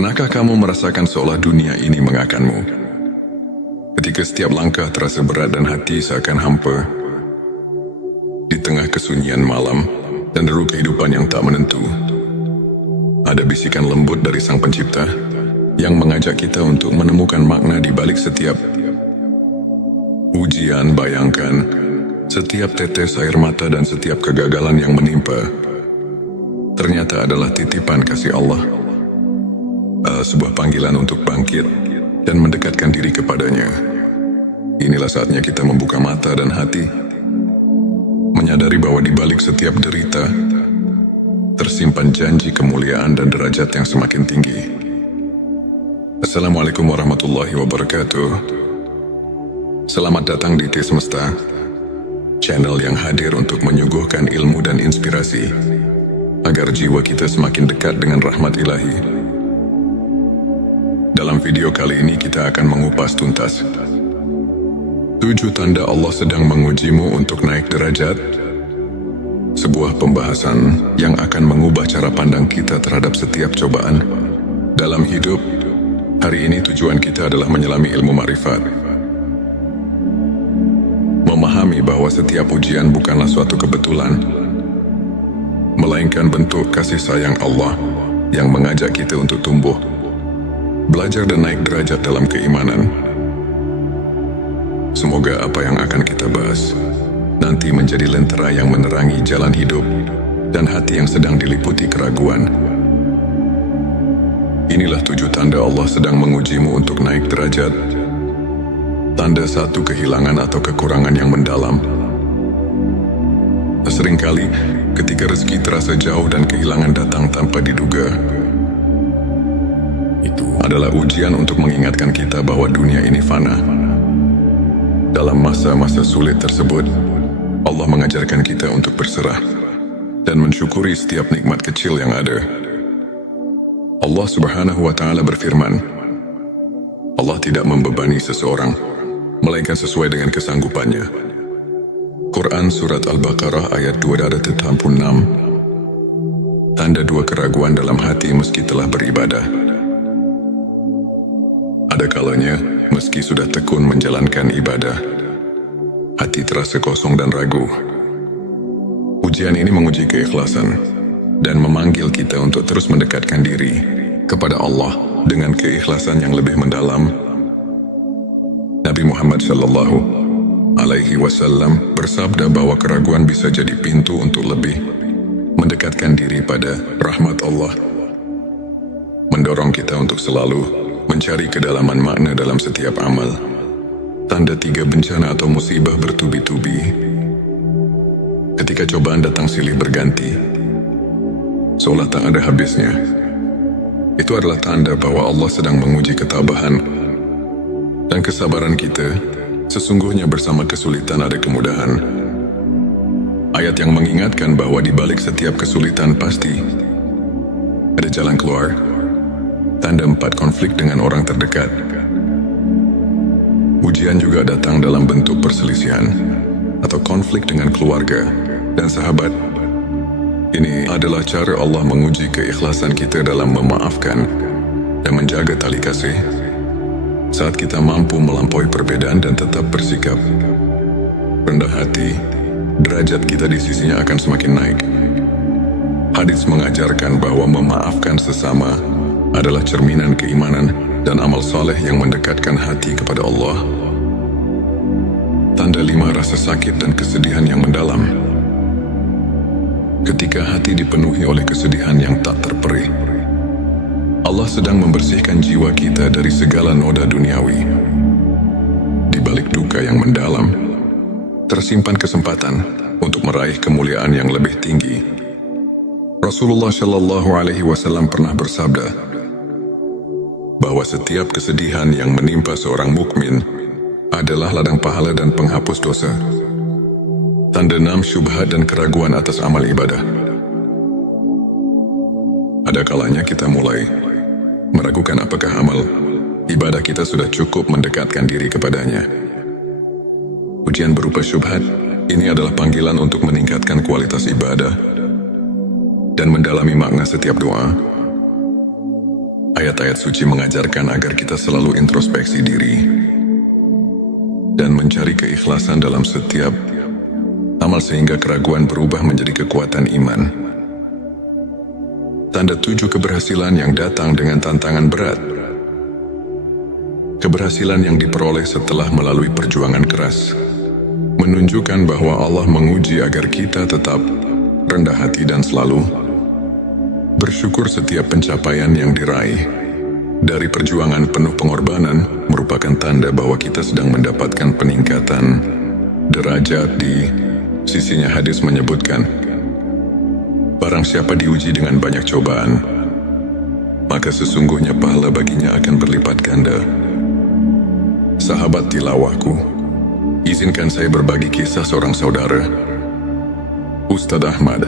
Pernahkah kamu merasakan seolah dunia ini mengakanmu? Ketika setiap langkah terasa berat dan hati seakan hampa, di tengah kesunyian malam dan deru kehidupan yang tak menentu, ada bisikan lembut dari Sang Pencipta yang mengajak kita untuk menemukan makna di balik setiap ujian. Bayangkan, setiap tetes air mata dan setiap kegagalan yang menimpa ternyata adalah titipan kasih Allah, sebuah panggilan untuk bangkit dan mendekatkan diri kepadanya. Inilah saatnya kita membuka mata dan hati, menyadari bahwa di balik setiap derita tersimpan janji kemuliaan dan derajat yang semakin tinggi. Assalamualaikum warahmatullahi wabarakatuh. Selamat datang di T Semesta, channel yang hadir untuk menyuguhkan ilmu dan inspirasi agar jiwa kita semakin dekat dengan rahmat ilahi. Dalam video kali ini kita akan mengupas tuntas 7 tanda Allah sedang mengujimu untuk naik derajat, sebuah pembahasan yang akan mengubah cara pandang kita terhadap setiap cobaan dalam hidup. Hari ini tujuan kita adalah menyelami ilmu makrifat, memahami bahwa setiap ujian bukanlah suatu kebetulan, melainkan bentuk kasih sayang Allah yang mengajak kita untuk tumbuh, belajar dan naik derajat dalam keimanan. Semoga apa yang akan kita bahas nanti menjadi lentera yang menerangi jalan hidup dan hati yang sedang diliputi keraguan. Inilah 7 tanda Allah sedang mengujimu untuk naik derajat. Tanda 1, kehilangan atau kekurangan yang mendalam. Seringkali ketika rezeki terasa jauh dan kehilangan datang tanpa diduga, itu adalah ujian untuk mengingatkan kita bahwa dunia ini fana. Dalam masa-masa sulit tersebut, Allah mengajarkan kita untuk berserah dan mensyukuri setiap nikmat kecil yang ada. Allah Subhanahu wa Ta'ala berfirman, Allah tidak membebani seseorang melainkan sesuai dengan kesanggupannya. Quran Surat Al-Baqarah ayat 286. Tanda 2, keraguan dalam hati meski telah beribadah. Ada kalanya, meski sudah tekun menjalankan ibadah, hati terasa kosong dan ragu. Ujian ini menguji keikhlasan dan memanggil kita untuk terus mendekatkan diri kepada Allah dengan keikhlasan yang lebih mendalam. Nabi Muhammad Shallallahu Alaihi Wasallam bersabda bahwa keraguan bisa jadi pintu untuk lebih mendekatkan diri pada rahmat Allah, mendorong kita untuk selalu mencari kedalaman makna dalam setiap amal. Tanda 3, bencana atau musibah bertubi-tubi. Ketika cobaan datang silih berganti, seolah tak ada habisnya, itu adalah tanda bahwa Allah sedang menguji ketabahan dan kesabaran kita. Sesungguhnya bersama kesulitan ada kemudahan. Ayat yang mengingatkan bahwa di balik setiap kesulitan pasti ada jalan keluar. Tanda 4, konflik dengan orang terdekat. Ujian juga datang dalam bentuk perselisihan atau konflik dengan keluarga dan sahabat. Ini adalah cara Allah menguji keikhlasan kita dalam memaafkan dan menjaga tali kasih. Saat kita mampu melampaui perbedaan dan tetap bersikap rendah hati, derajat kita di sisinya akan semakin naik. Hadis mengajarkan bahwa memaafkan sesama adalah cerminan keimanan dan amal saleh yang mendekatkan hati kepada Allah. Tanda 5, rasa sakit dan kesedihan yang mendalam. Ketika hati dipenuhi oleh kesedihan yang tak terperih, Allah sedang membersihkan jiwa kita dari segala noda duniawi. Di balik duka yang mendalam, tersimpan kesempatan untuk meraih kemuliaan yang lebih tinggi. Rasulullah Shallallahu Alaihi Wasallam pernah bersabda bahwa setiap kesedihan yang menimpa seorang mukmin adalah ladang pahala dan penghapus dosa. Tanda 6, syubhat dan keraguan atas amal ibadah. Ada kalanya kita mulai meragukan apakah amal ibadah kita sudah cukup mendekatkan diri kepadanya. Ujian berupa syubhat ini adalah panggilan untuk meningkatkan kualitas ibadah dan mendalami makna setiap doa. Ayat-ayat suci mengajarkan agar kita selalu introspeksi diri dan mencari keikhlasan dalam setiap amal sehingga keraguan berubah menjadi kekuatan iman. Tanda 7 keberhasilan yang datang dengan tantangan berat. Keberhasilan yang diperoleh setelah melalui perjuangan keras menunjukkan bahwa Allah menguji agar kita tetap rendah hati dan selalu bersyukur. Setiap pencapaian yang diraih dari perjuangan penuh pengorbanan merupakan tanda bahwa kita sedang mendapatkan peningkatan derajat di sisinya. Hadis menyebutkan, barang siapa diuji dengan banyak cobaan, maka sesungguhnya pahala baginya akan berlipat ganda. Sahabat tilawahku, izinkan saya berbagi kisah seorang saudara, Ustadz Ahmad.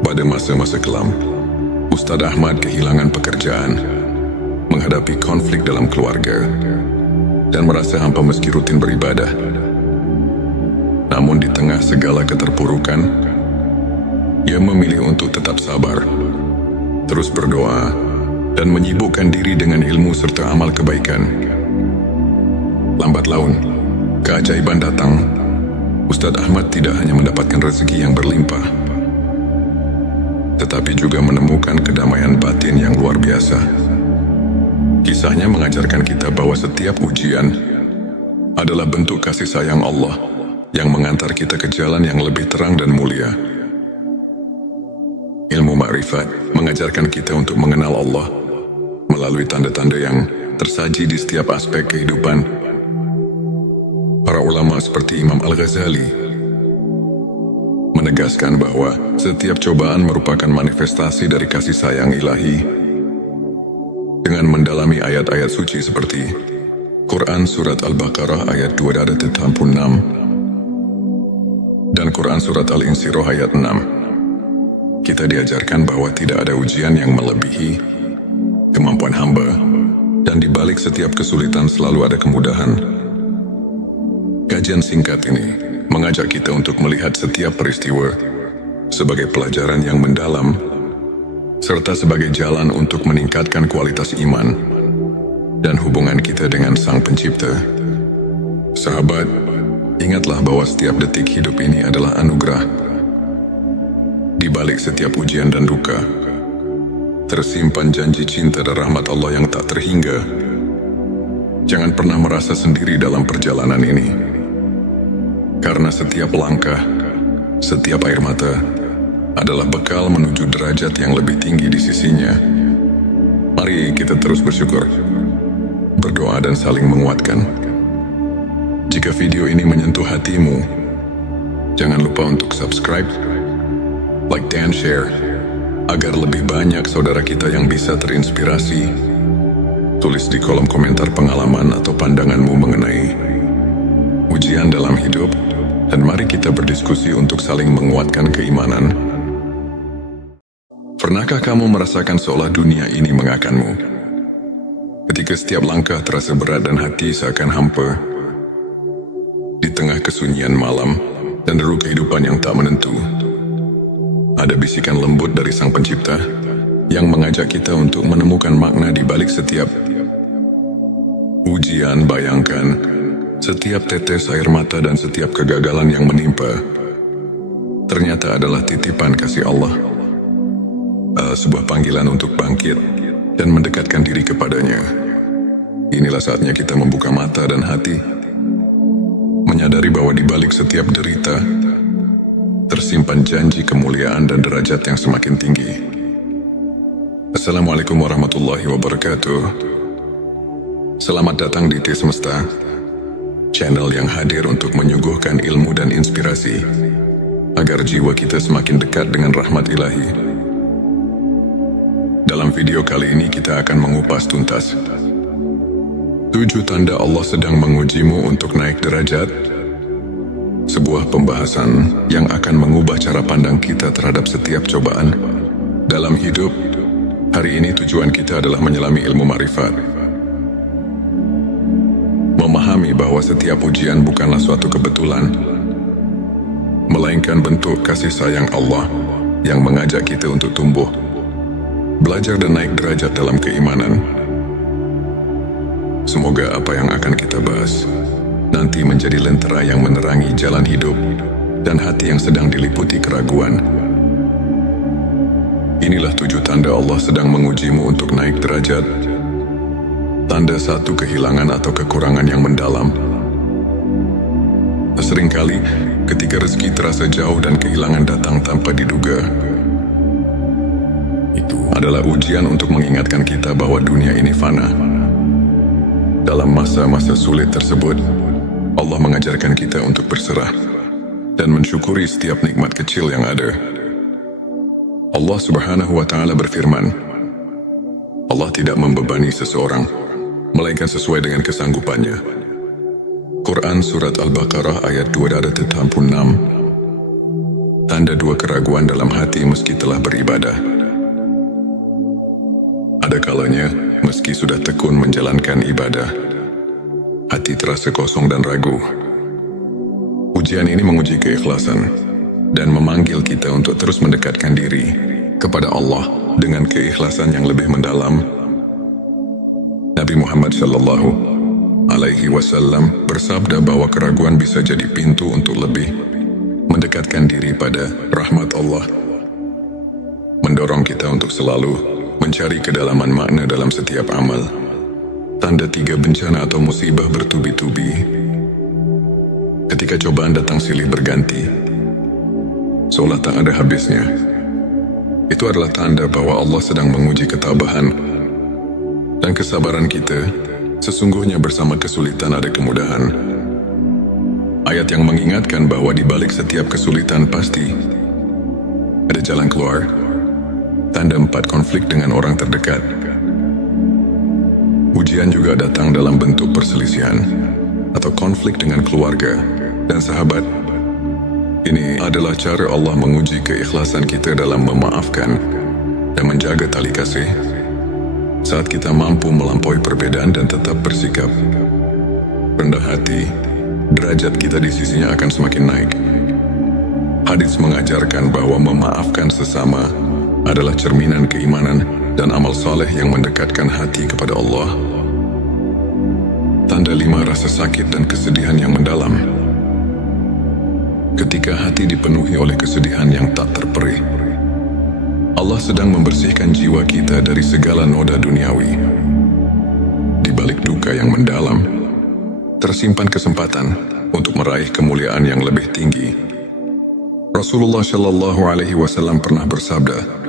Pada masa-masa kelam, Ustadz Ahmad kehilangan pekerjaan, menghadapi konflik dalam keluarga, dan merasa hampa meski rutin beribadah. Namun di tengah segala keterpurukan, ia memilih untuk tetap sabar, terus berdoa, dan menyibukkan diri dengan ilmu serta amal kebaikan. Lambat laun, keajaiban datang. Ustadz Ahmad tidak hanya mendapatkan rezeki yang berlimpah, tetapi juga menemukan kedamaian batin yang luar biasa. Kisahnya mengajarkan kita bahwa setiap ujian adalah bentuk kasih sayang Allah yang mengantar kita ke jalan yang lebih terang dan mulia. Ilmu ma'rifat mengajarkan kita untuk mengenal Allah melalui tanda-tanda yang tersaji di setiap aspek kehidupan. Para ulama seperti Imam Al-Ghazali menegaskan bahwa setiap cobaan merupakan manifestasi dari kasih sayang ilahi. Dengan mendalami ayat-ayat suci seperti Quran Surat Al-Baqarah ayat 286 dan Quran Surat Al-Insyirah ayat 6, kita diajarkan bahwa tidak ada ujian yang melebihi kemampuan hamba, dan di balik setiap kesulitan selalu ada kemudahan. Kajian singkat ini mengajak kita untuk melihat setiap peristiwa sebagai pelajaran yang mendalam, serta sebagai jalan untuk meningkatkan kualitas iman dan hubungan kita dengan Sang Pencipta. Sahabat, ingatlah bahwa setiap detik hidup ini adalah anugerah. Di balik setiap ujian dan duka, tersimpan janji cinta dan rahmat Allah yang tak terhingga. Jangan pernah merasa sendiri dalam perjalanan ini, karena setiap langkah, setiap air mata adalah bekal menuju derajat yang lebih tinggi di sisinya. Mari kita terus bersyukur, berdoa dan saling menguatkan. Jika video ini menyentuh hatimu, jangan lupa untuk subscribe, like dan share, agar lebih banyak saudara kita yang bisa terinspirasi. Tulis di kolom komentar pengalaman atau pandanganmu mengenai ujian dalam hidup, dan mari kita berdiskusi untuk saling menguatkan keimanan. Pernahkah kamu merasakan seolah dunia ini mengakanmu? Ketika setiap langkah terasa berat dan hati seakan hampa, di tengah kesunyian malam dan deru kehidupan yang tak menentu, ada bisikan lembut dari Sang Pencipta yang mengajak kita untuk menemukan makna di balik setiap ujian. Bayangkan, setiap tetes air mata dan setiap kegagalan yang menimpa ternyata adalah titipan kasih Allah, sebuah panggilan untuk bangkit dan mendekatkan diri kepadanya. Inilah saatnya kita membuka mata dan hati, menyadari bahwa di balik setiap derita tersimpan janji kemuliaan dan derajat yang semakin tinggi. Assalamualaikum warahmatullahi wabarakatuh. Selamat datang di T Semesta, channel yang hadir untuk menyuguhkan ilmu dan inspirasi agar jiwa kita semakin dekat dengan rahmat ilahi. Dalam video kali ini kita akan mengupas tuntas 7 tanda Allah sedang mengujimu untuk naik derajat, sebuah pembahasan yang akan mengubah cara pandang kita terhadap setiap cobaan dalam hidup. Hari ini tujuan kita adalah menyelami ilmu ma'rifat, memahami bahwa setiap ujian bukanlah suatu kebetulan, melainkan bentuk kasih sayang Allah yang mengajak kita untuk tumbuh, belajar dan naik derajat dalam keimanan. semoga apa yang akan kita bahas nanti menjadi lentera yang menerangi jalan hidup dan hati yang sedang diliputi keraguan. Inilah 7 tanda Allah sedang mengujimu untuk naik derajat. Tanda 1, kehilangan atau kekurangan yang mendalam. Seringkali, ketika rezeki terasa jauh dan kehilangan datang tanpa diduga, itu adalah ujian untuk mengingatkan kita bahwa dunia ini fana. Dalam masa-masa sulit tersebut, Allah mengajarkan kita untuk berserah dan mensyukuri setiap nikmat kecil yang ada. Allah Subhanahu wa Ta'ala berfirman, Allah tidak membebani seseorang, melainkan sesuai dengan kesanggupannya. Quran Surat Al-Baqarah ayat 286. Tanda 2, keraguan dalam hati meski telah beribadah. Ada kalanya, meski sudah tekun menjalankan ibadah, hati terasa kosong dan ragu. Ujian ini menguji keikhlasan dan memanggil kita untuk terus mendekatkan diri kepada Allah dengan keikhlasan yang lebih mendalam. Nabi Muhammad SAW bersabda bahwa keraguan bisa jadi pintu untuk lebih mendekatkan diri pada rahmat Allah, mendorong kita untuk selalu mencari kedalaman makna dalam setiap amal. Tanda 3, bencana atau musibah bertubi-tubi. Ketika cobaan datang silih berganti, seolah tak ada habisnya, itu adalah tanda bahwa Allah sedang menguji ketabahan dan kesabaran kita. Sesungguhnya bersama kesulitan ada kemudahan. Ayat yang mengingatkan bahwa di balik setiap kesulitan pasti ada jalan keluar. Tanda 4, konflik dengan orang terdekat. Ujian juga datang dalam bentuk perselisihan atau konflik dengan keluarga dan sahabat. Ini adalah cara Allah menguji keikhlasan kita dalam memaafkan dan menjaga tali kasih. Saat kita mampu melampaui perbedaan dan tetap bersikap rendah hati, derajat kita di sisinya akan semakin naik. Hadits mengajarkan bahwa memaafkan sesama adalah cerminan keimanan dan amal saleh yang mendekatkan hati kepada Allah. Tanda 5, rasa sakit dan kesedihan yang mendalam. Ketika hati dipenuhi oleh kesedihan yang tak terperih, Allah sedang membersihkan jiwa kita dari segala noda duniawi. Di balik duka yang mendalam, tersimpan kesempatan untuk meraih kemuliaan yang lebih tinggi. Rasulullah SAW pernah bersabda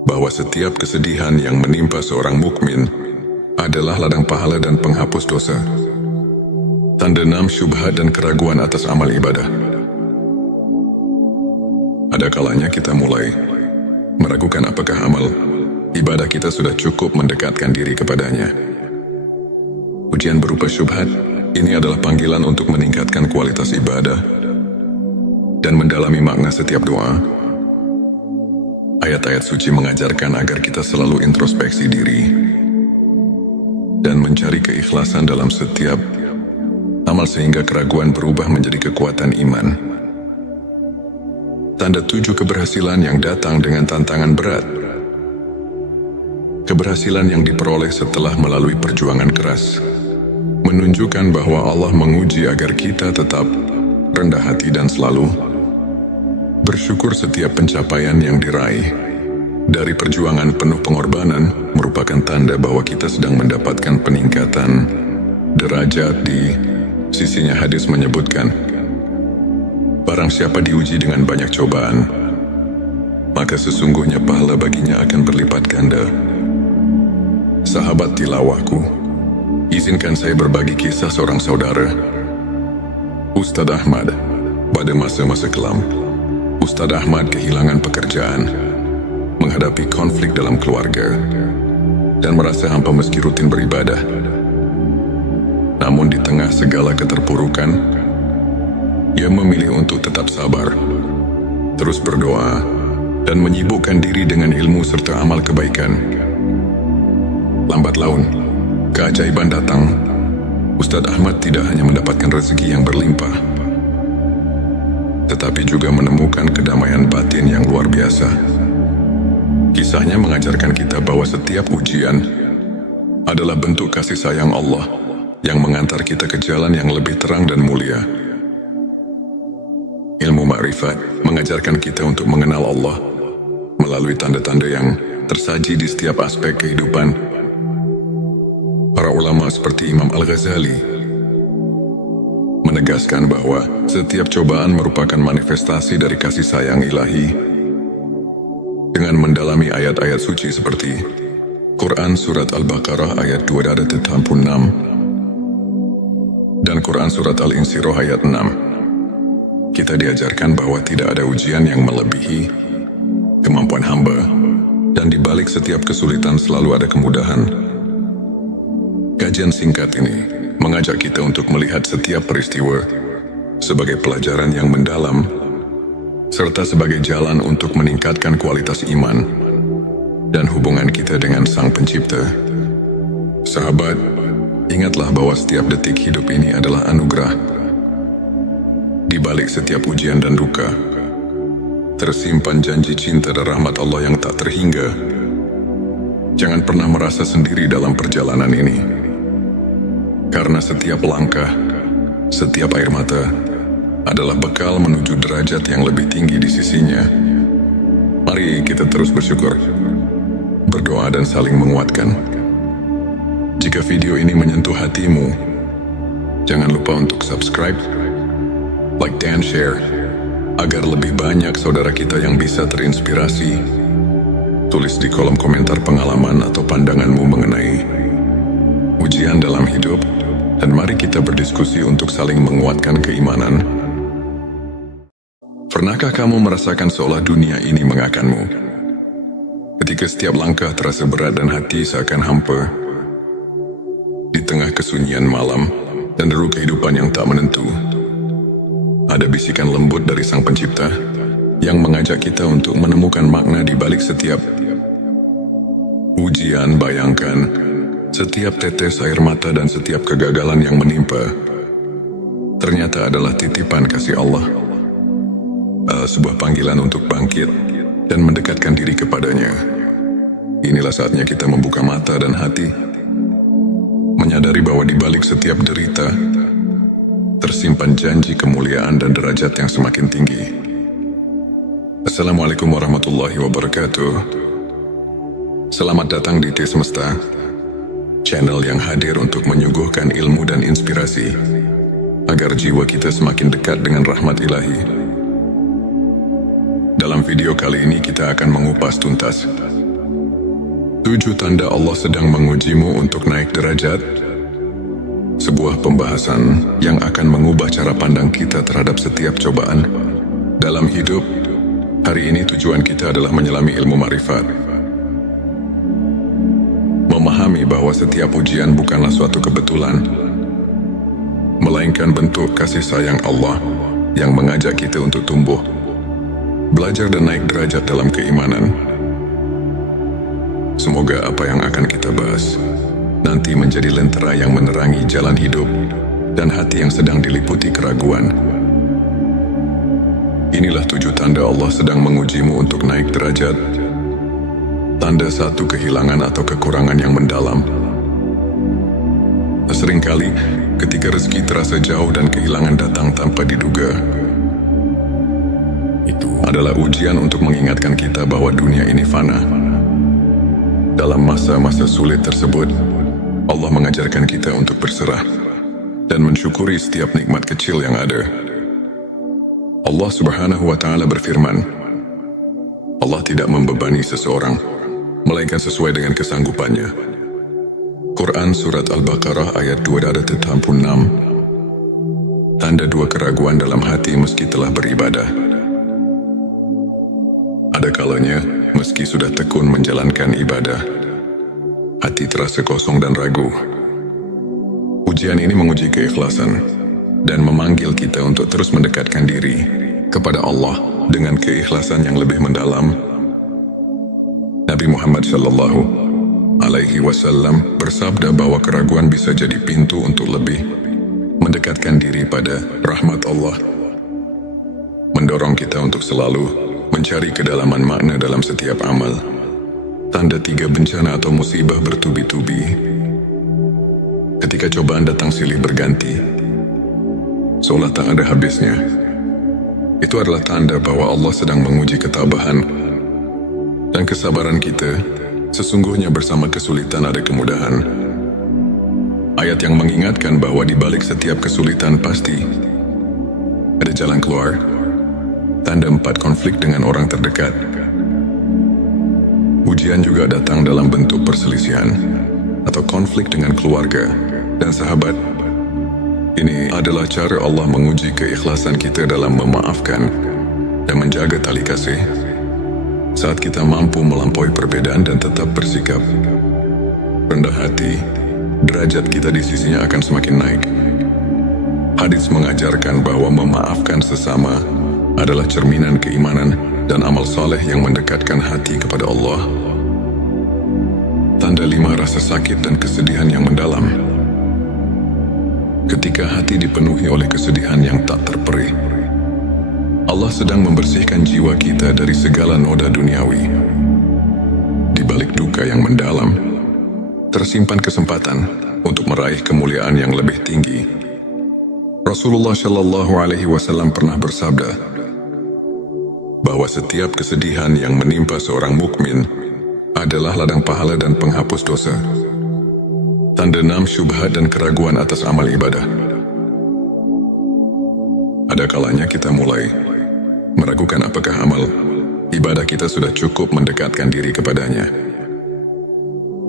bahwa setiap kesedihan yang menimpa seorang mukmin adalah ladang pahala dan penghapus dosa. Tanda 6, syubhat dan keraguan atas amal ibadah. Ada kalanya kita mulai meragukan apakah amal ibadah kita sudah cukup mendekatkan diri kepadanya. Ujian berupa syubhat ini adalah panggilan untuk meningkatkan kualitas ibadah dan mendalami makna setiap doa. Ayat-ayat suci mengajarkan agar kita selalu introspeksi diri dan mencari keikhlasan dalam setiap amal sehingga keraguan berubah menjadi kekuatan iman. Tanda 7, keberhasilan yang datang dengan tantangan berat. Keberhasilan yang diperoleh setelah melalui perjuangan keras menunjukkan bahwa Allah menguji agar kita tetap rendah hati dan selalu bersyukur. Setiap pencapaian yang diraih dari perjuangan penuh pengorbanan merupakan tanda bahwa kita sedang mendapatkan peningkatan derajat di sisinya. Hadis menyebutkan, barang siapa diuji dengan banyak cobaan, maka sesungguhnya pahala baginya akan berlipat ganda. Sahabat tilawahku, izinkan saya berbagi kisah seorang saudara, Ustadz Ahmad. Pada masa-masa kelam, Ustadz Ahmad kehilangan pekerjaan, menghadapi konflik dalam keluarga, dan merasa hampa meski rutin beribadah. Namun di tengah segala keterpurukan, ia memilih untuk tetap sabar, terus berdoa, dan menyibukkan diri dengan ilmu serta amal kebaikan. Lambat laun, keajaiban datang. Ustadz Ahmad tidak hanya mendapatkan rezeki yang berlimpah, tetapi juga menemukan kedamaian batin yang luar biasa. Kisahnya mengajarkan kita bahwa setiap ujian adalah bentuk kasih sayang Allah yang mengantar kita ke jalan yang lebih terang dan mulia. Ilmu ma'rifat mengajarkan kita untuk mengenal Allah melalui tanda-tanda yang tersaji di setiap aspek kehidupan. Para ulama seperti Imam Al-Ghazali menegaskan bahwa setiap cobaan merupakan manifestasi dari kasih sayang ilahi. Dengan mendalami ayat-ayat suci seperti Quran Surat Al-Baqarah ayat 286 dan Quran Surat Al-Insyirah ayat 6, kita diajarkan bahwa tidak ada ujian yang melebihi kemampuan hamba, dan di balik setiap kesulitan selalu ada kemudahan. Kajian singkat ini mengajak kita untuk melihat setiap peristiwa sebagai pelajaran yang mendalam, serta sebagai jalan untuk meningkatkan kualitas iman dan hubungan kita dengan Sang Pencipta. Sahabat, ingatlah bahwa setiap detik hidup ini adalah anugerah. Di balik setiap ujian dan duka, tersimpan janji cinta dan rahmat Allah yang tak terhingga. Jangan pernah merasa sendiri dalam perjalanan ini, karena setiap langkah, setiap air mata adalah bekal menuju derajat yang lebih tinggi di sisinya. Mari kita terus bersyukur, berdoa dan saling menguatkan. Jika video ini menyentuh hatimu, jangan lupa untuk subscribe, like dan share, agar lebih banyak saudara kita yang bisa terinspirasi. Tulis di kolom komentar pengalaman atau pandanganmu mengenai ujian dalam hidup, dan mari kita berdiskusi untuk saling menguatkan keimanan. Pernahkah kamu merasakan seolah dunia ini mengakanmu? Ketika setiap langkah terasa berat dan hati seakan hampa, di tengah kesunyian malam dan deru kehidupan yang tak menentu, ada bisikan lembut dari Sang Pencipta yang mengajak kita untuk menemukan makna di balik setiap ujian. Bayangkan, setiap tetes air mata dan setiap kegagalan yang menimpa ternyata adalah titipan kasih Allah. Sebuah panggilan untuk bangkit dan mendekatkan diri kepadanya. Inilah saatnya kita membuka mata dan hati, menyadari bahwa di balik setiap derita tersimpan janji kemuliaan dan derajat yang semakin tinggi. Assalamualaikum warahmatullahi wabarakatuh. Selamat datang di T Semesta, channel yang hadir untuk menyuguhkan ilmu dan inspirasi agar jiwa kita semakin dekat dengan rahmat ilahi. Dalam video kali ini kita akan mengupas tuntas 7 tanda Allah sedang mengujimu untuk naik derajat. Sebuah pembahasan yang akan mengubah cara pandang kita terhadap setiap cobaan dalam hidup. Hari ini tujuan kita adalah menyelami ilmu ma'rifat, memahami bahwa setiap ujian bukanlah suatu kebetulan, melainkan bentuk kasih sayang Allah yang mengajak kita untuk tumbuh, belajar dan naik derajat dalam keimanan. Semoga apa yang akan kita bahas nanti menjadi lentera yang menerangi jalan hidup dan hati yang sedang diliputi keraguan. Inilah 7 tanda Allah sedang mengujimu untuk naik derajat. Tanda 1, kehilangan atau kekurangan yang mendalam. Seringkali ketika rezeki terasa jauh dan kehilangan datang tanpa diduga, itu adalah ujian untuk mengingatkan kita bahwa dunia ini fana. Dalam masa-masa sulit tersebut, Allah mengajarkan kita untuk berserah dan mensyukuri setiap nikmat kecil yang ada. Allah Subhanahu wa Ta'ala berfirman, Allah tidak membebani seseorang melainkan sesuai dengan kesanggupannya. Quran Surat Al-Baqarah ayat 286. Tanda 2, keraguan dalam hati meski telah beribadah. Ada kalanya, meski sudah tekun menjalankan ibadah, hati terasa kosong dan ragu. Ujian ini menguji keikhlasan dan memanggil kita untuk terus mendekatkan diri kepada Allah dengan keikhlasan yang lebih mendalam. Nabi Muhammad Shallallahu Alaihi Wasallam bersabda bahwa keraguan bisa jadi pintu untuk lebih mendekatkan diri pada rahmat Allah, mendorong kita untuk selalu mencari kedalaman makna dalam setiap amal. tanda 3 bencana atau musibah bertubi-tubi. Ketika cobaan datang silih berganti, seolah tak ada habisnya. Itu adalah tanda bahwa Allah sedang menguji ketabahan dan kesabaran kita. Sesungguhnya bersama kesulitan ada kemudahan. Ayat yang mengingatkan bahwa di balik setiap kesulitan pasti ada jalan keluar. Tanda 4 konflik dengan orang terdekat. Ujian juga datang dalam bentuk perselisihan atau konflik dengan keluarga dan sahabat. Ini adalah cara Allah menguji keikhlasan kita dalam memaafkan dan menjaga tali kasih. Saat kita mampu melampaui perbedaan dan tetap bersikap rendah hati, derajat kita di sisinya akan semakin naik. Hadis mengajarkan bahwa memaafkan sesama adalah cerminan keimanan dan amal saleh yang mendekatkan hati kepada Allah. Tanda 5, rasa sakit dan kesedihan yang mendalam. Ketika hati dipenuhi oleh kesedihan yang tak terperih, Allah sedang membersihkan jiwa kita dari segala noda duniawi. Di balik duka yang mendalam, tersimpan kesempatan untuk meraih kemuliaan yang lebih tinggi. Rasulullah Shallallahu Alaihi Wasallam pernah bersabda bahwa setiap kesedihan yang menimpa seorang mukmin adalah ladang pahala dan penghapus dosa. Tanda 6, syubhat dan keraguan atas amal ibadah. Ada kalanya kita mulai meragukan apakah amal ibadah kita sudah cukup mendekatkan diri kepadanya.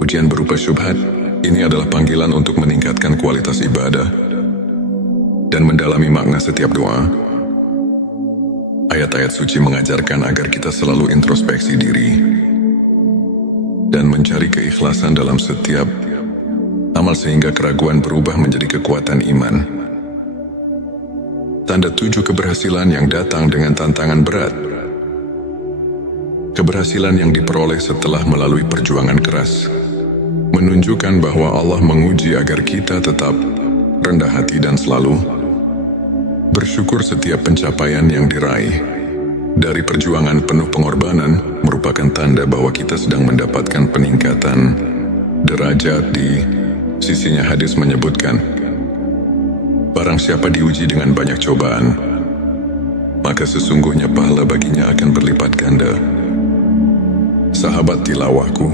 Ujian berupa syubhat ini adalah panggilan untuk meningkatkan kualitas ibadah dan mendalami makna setiap doa. Ayat-ayat suci mengajarkan agar kita selalu introspeksi diri dan mencari keikhlasan dalam setiap amal sehingga keraguan berubah menjadi kekuatan iman. Tanda 7, keberhasilan yang datang dengan tantangan berat. Keberhasilan yang diperoleh setelah melalui perjuangan keras menunjukkan bahwa Allah menguji agar kita tetap rendah hati dan selalu bersyukur. Setiap pencapaian yang diraih dari perjuangan penuh pengorbanan merupakan tanda bahwa kita sedang mendapatkan peningkatan derajat di sisinya. Hadis menyebutkan, barang siapa diuji dengan banyak cobaan, maka sesungguhnya pahala baginya akan berlipat ganda. Sahabat tilawahku,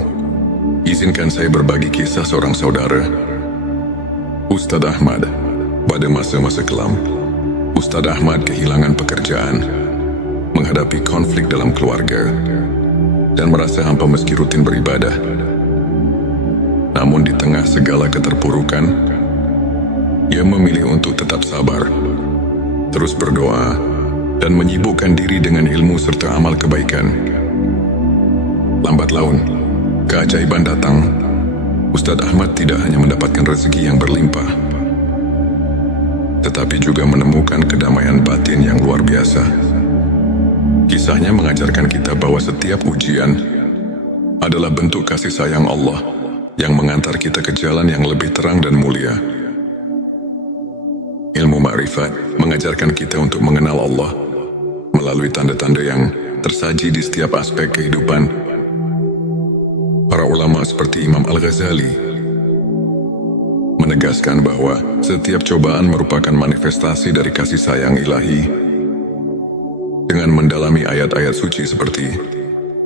izinkan saya berbagi kisah seorang saudara, Ustadz Ahmad. Pada masa-masa kelam, Ustadz Ahmad kehilangan pekerjaan, menghadapi konflik dalam keluarga, dan merasa hampa meski rutin beribadah. Namun di tengah segala keterpurukan, ia memilih untuk tetap sabar, terus berdoa, dan menyibukkan diri dengan ilmu serta amal kebaikan. Lambat laun, keajaiban datang. Ustadz Ahmad tidak hanya mendapatkan rezeki yang berlimpah, tetapi juga menemukan kedamaian batin yang luar biasa. Kisahnya mengajarkan kita bahwa setiap ujian adalah bentuk kasih sayang Allah yang mengantar kita ke jalan yang lebih terang dan mulia. Ilmu ma'rifat mengajarkan kita untuk mengenal Allah melalui tanda-tanda yang tersaji di setiap aspek kehidupan. Para ulama seperti Imam Al-Ghazali menegaskan bahwa setiap cobaan merupakan manifestasi dari kasih sayang ilahi. Dengan mendalami ayat-ayat suci seperti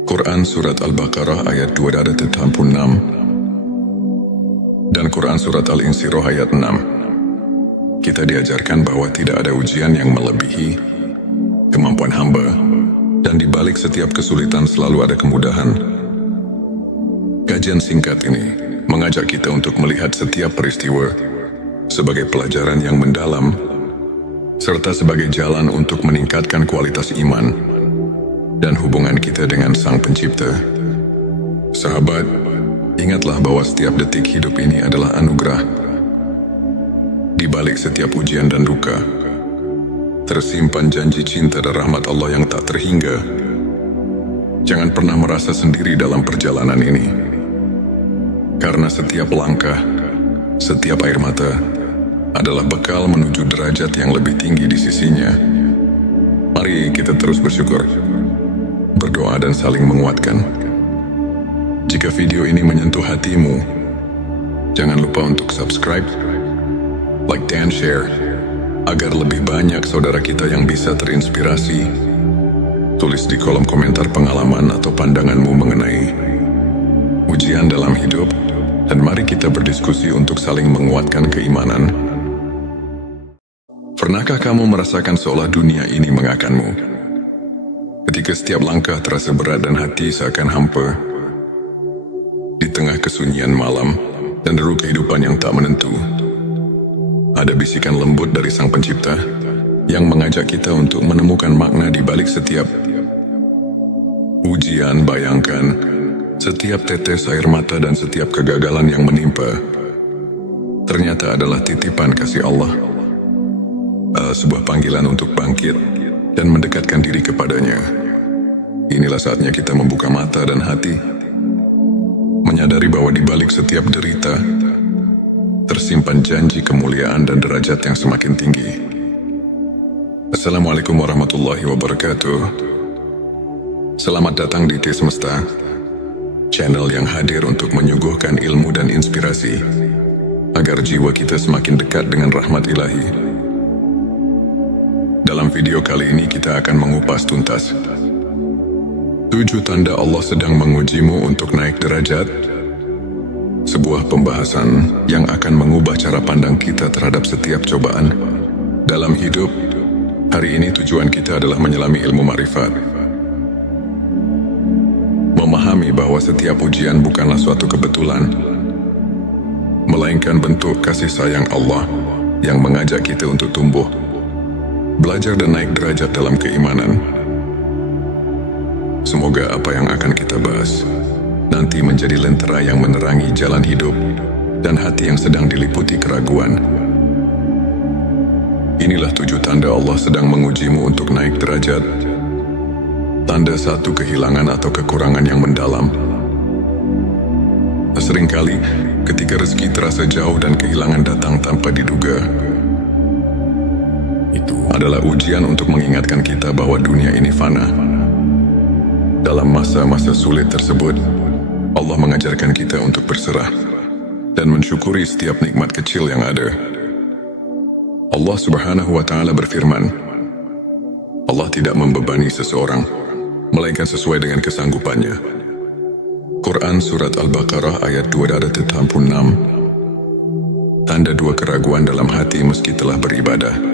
Quran Surat Al-Baqarah ayat 286 dan Quran Surat Al-Insyirah ayat 6, kita diajarkan bahwa tidak ada ujian yang melebihi kemampuan hamba, dan di balik setiap kesulitan selalu ada kemudahan. Kajian singkat ini mengajak kita untuk melihat setiap peristiwa sebagai pelajaran yang mendalam, serta sebagai jalan untuk meningkatkan kualitas iman dan hubungan kita dengan Sang Pencipta. Sahabat, ingatlah bahwa setiap detik hidup ini adalah anugerah. Di balik setiap ujian dan duka, tersimpan janji cinta dan rahmat Allah yang tak terhingga. Jangan pernah merasa sendiri dalam perjalanan ini, karena setiap langkah, setiap air mata adalah bekal menuju derajat yang lebih tinggi di sisinya. Mari kita terus bersyukur, berdoa dan saling menguatkan. Jika video ini menyentuh hatimu, jangan lupa untuk subscribe, like dan share, agar lebih banyak saudara kita yang bisa terinspirasi. Tulis di kolom komentar pengalaman atau pandanganmu mengenai ujian dalam hidup, dan mari kita berdiskusi untuk saling menguatkan keimanan. Pernahkah kamu merasakan seolah dunia ini mengakanmu? Ketika setiap langkah terasa berat dan hati seakan hampa, di tengah kesunyian malam dan deru kehidupan yang tak menentu, ada bisikan lembut dari Sang Pencipta yang mengajak kita untuk menemukan makna di balik setiap ujian. Bayangkan, setiap tetes air mata dan setiap kegagalan yang menimpa ternyata adalah titipan kasih Allah, sebuah panggilan untuk bangkit dan mendekatkan diri kepadanya. Inilah saatnya kita membuka mata dan hati, menyadari bahwa di balik setiap derita tersimpan janji kemuliaan dan derajat yang semakin tinggi. Assalamualaikum warahmatullahi wabarakatuh. Selamat datang di T Semesta, channel yang hadir untuk menyuguhkan ilmu dan inspirasi agar jiwa kita semakin dekat dengan rahmat ilahi. Dalam video kali ini kita akan mengupas tuntas 7 tanda Allah sedang mengujimu untuk naik derajat, sebuah pembahasan yang akan mengubah cara pandang kita terhadap setiap cobaan dalam hidup. Hari ini tujuan kita adalah menyelami ilmu ma'rifat, memahami bahwa setiap ujian bukanlah suatu kebetulan, melainkan bentuk kasih sayang Allah yang mengajak kita untuk tumbuh, belajar dan naik derajat dalam keimanan. Semoga apa yang akan kita bahas nanti menjadi lentera yang menerangi jalan hidup dan hati yang sedang diliputi keraguan. Inilah 7 tanda Allah sedang mengujimu untuk naik derajat. Tanda 1, kehilangan atau kekurangan yang mendalam. Seringkali ketika rezeki terasa jauh dan kehilangan datang tanpa diduga, itu adalah ujian untuk mengingatkan kita bahwa dunia ini fana. Dalam masa-masa sulit tersebut, Allah mengajarkan kita untuk berserah dan mensyukuri setiap nikmat kecil yang ada. Allah Subhanahu wa Ta'ala berfirman, Allah tidak membebani seseorang melainkan sesuai dengan kesanggupannya. Quran Surat Al-Baqarah ayat 286. Tanda 2, keraguan dalam hati meski telah beribadah.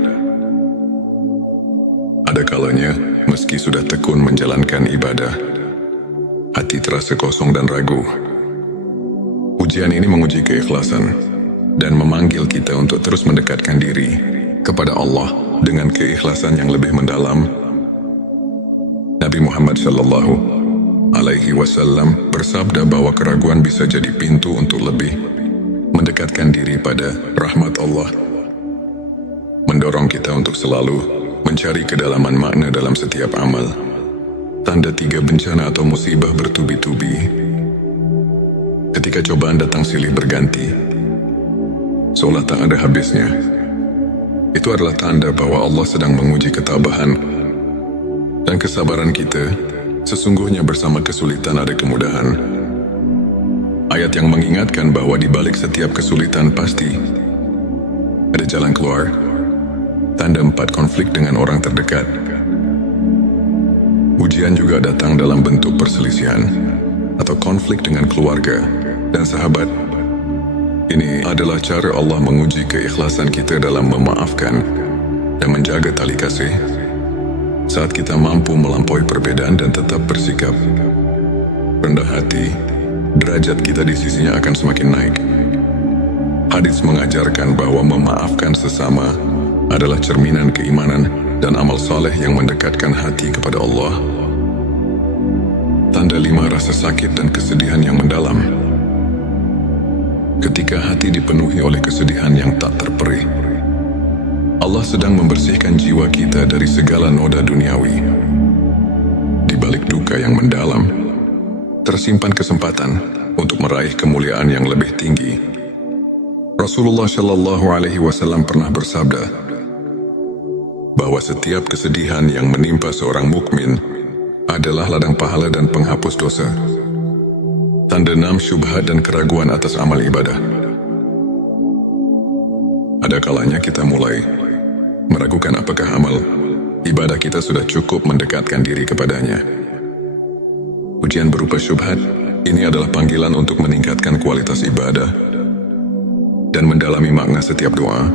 Ada kalanya, meski sudah tekun menjalankan ibadah, hati terasa kosong dan ragu. Ujian ini menguji keikhlasan dan memanggil kita untuk terus mendekatkan diri kepada Allah dengan keikhlasan yang lebih mendalam. Nabi Muhammad Shallallahu Alaihi Wasallam bersabda bahwa keraguan bisa jadi pintu untuk lebih mendekatkan diri pada rahmat Allah, mendorong kita untuk selalu mencari kedalaman makna dalam setiap amal. Tanda 3, bencana atau musibah bertubi-tubi. Ketika cobaan datang silih berganti, seolah tak ada habisnya, itu adalah tanda bahwa Allah sedang menguji ketabahan dan kesabaran kita. Sesungguhnya bersama kesulitan ada kemudahan. Ayat yang mengingatkan bahwa di balik setiap kesulitan pasti ada jalan keluar. Tanda 4, konflik dengan orang terdekat. Ujian juga datang dalam bentuk perselisihan atau konflik dengan keluarga dan sahabat. Ini adalah cara Allah menguji keikhlasan kita dalam memaafkan dan menjaga tali kasih. Saat kita mampu melampaui perbedaan dan tetap bersikap rendah hati, derajat kita di sisinya akan semakin naik. Hadits mengajarkan bahwa memaafkan sesama adalah cerminan keimanan dan amal saleh yang mendekatkan hati kepada Allah. Tanda 5, rasa sakit dan kesedihan yang mendalam. Ketika hati dipenuhi oleh kesedihan yang tak terperih, Allah sedang membersihkan jiwa kita dari segala noda duniawi. Di balik duka yang mendalam, tersimpan kesempatan untuk meraih kemuliaan yang lebih tinggi. Rasulullah Shallallahu Alaihi Wasallam pernah bersabda bahwa setiap kesedihan yang menimpa seorang mukmin adalah ladang pahala dan penghapus dosa. Tanda 6 syubhat dan keraguan atas amal ibadah. Ada kalanya kita mulai meragukan apakah amal ibadah kita sudah cukup mendekatkan diri kepadanya. Ujian berupa syubhat ini adalah panggilan untuk meningkatkan kualitas ibadah dan mendalami makna setiap doa.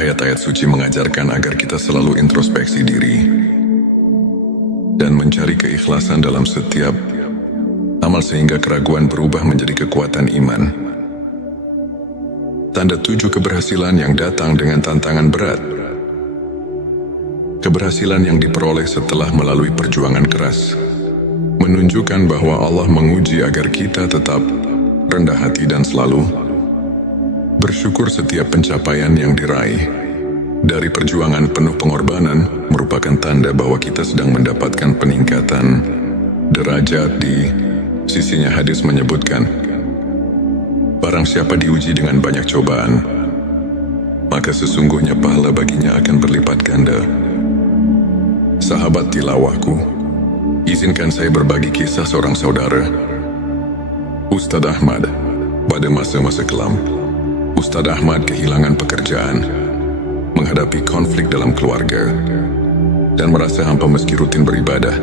Ayat-ayat suci mengajarkan agar kita selalu introspeksi diri dan mencari keikhlasan dalam setiap amal sehingga keraguan berubah menjadi kekuatan iman. Tanda 7 keberhasilan yang datang dengan tantangan berat. Keberhasilan yang diperoleh setelah melalui perjuangan keras menunjukkan bahwa Allah menguji agar kita tetap rendah hati dan selalu bersyukur. Setiap pencapaian yang diraih dari perjuangan penuh pengorbanan merupakan tanda bahwa kita sedang mendapatkan peningkatan derajat di sisinya. Hadis menyebutkan, barang siapa diuji dengan banyak cobaan, maka sesungguhnya pahala baginya akan berlipat ganda. Sahabat tilawahku, izinkan saya berbagi kisah seorang saudara, Ustadz Ahmad. Pada masa-masa kelam, Ustadz Ahmad kehilangan pekerjaan, menghadapi konflik dalam keluarga, dan merasa hampa meski rutin beribadah.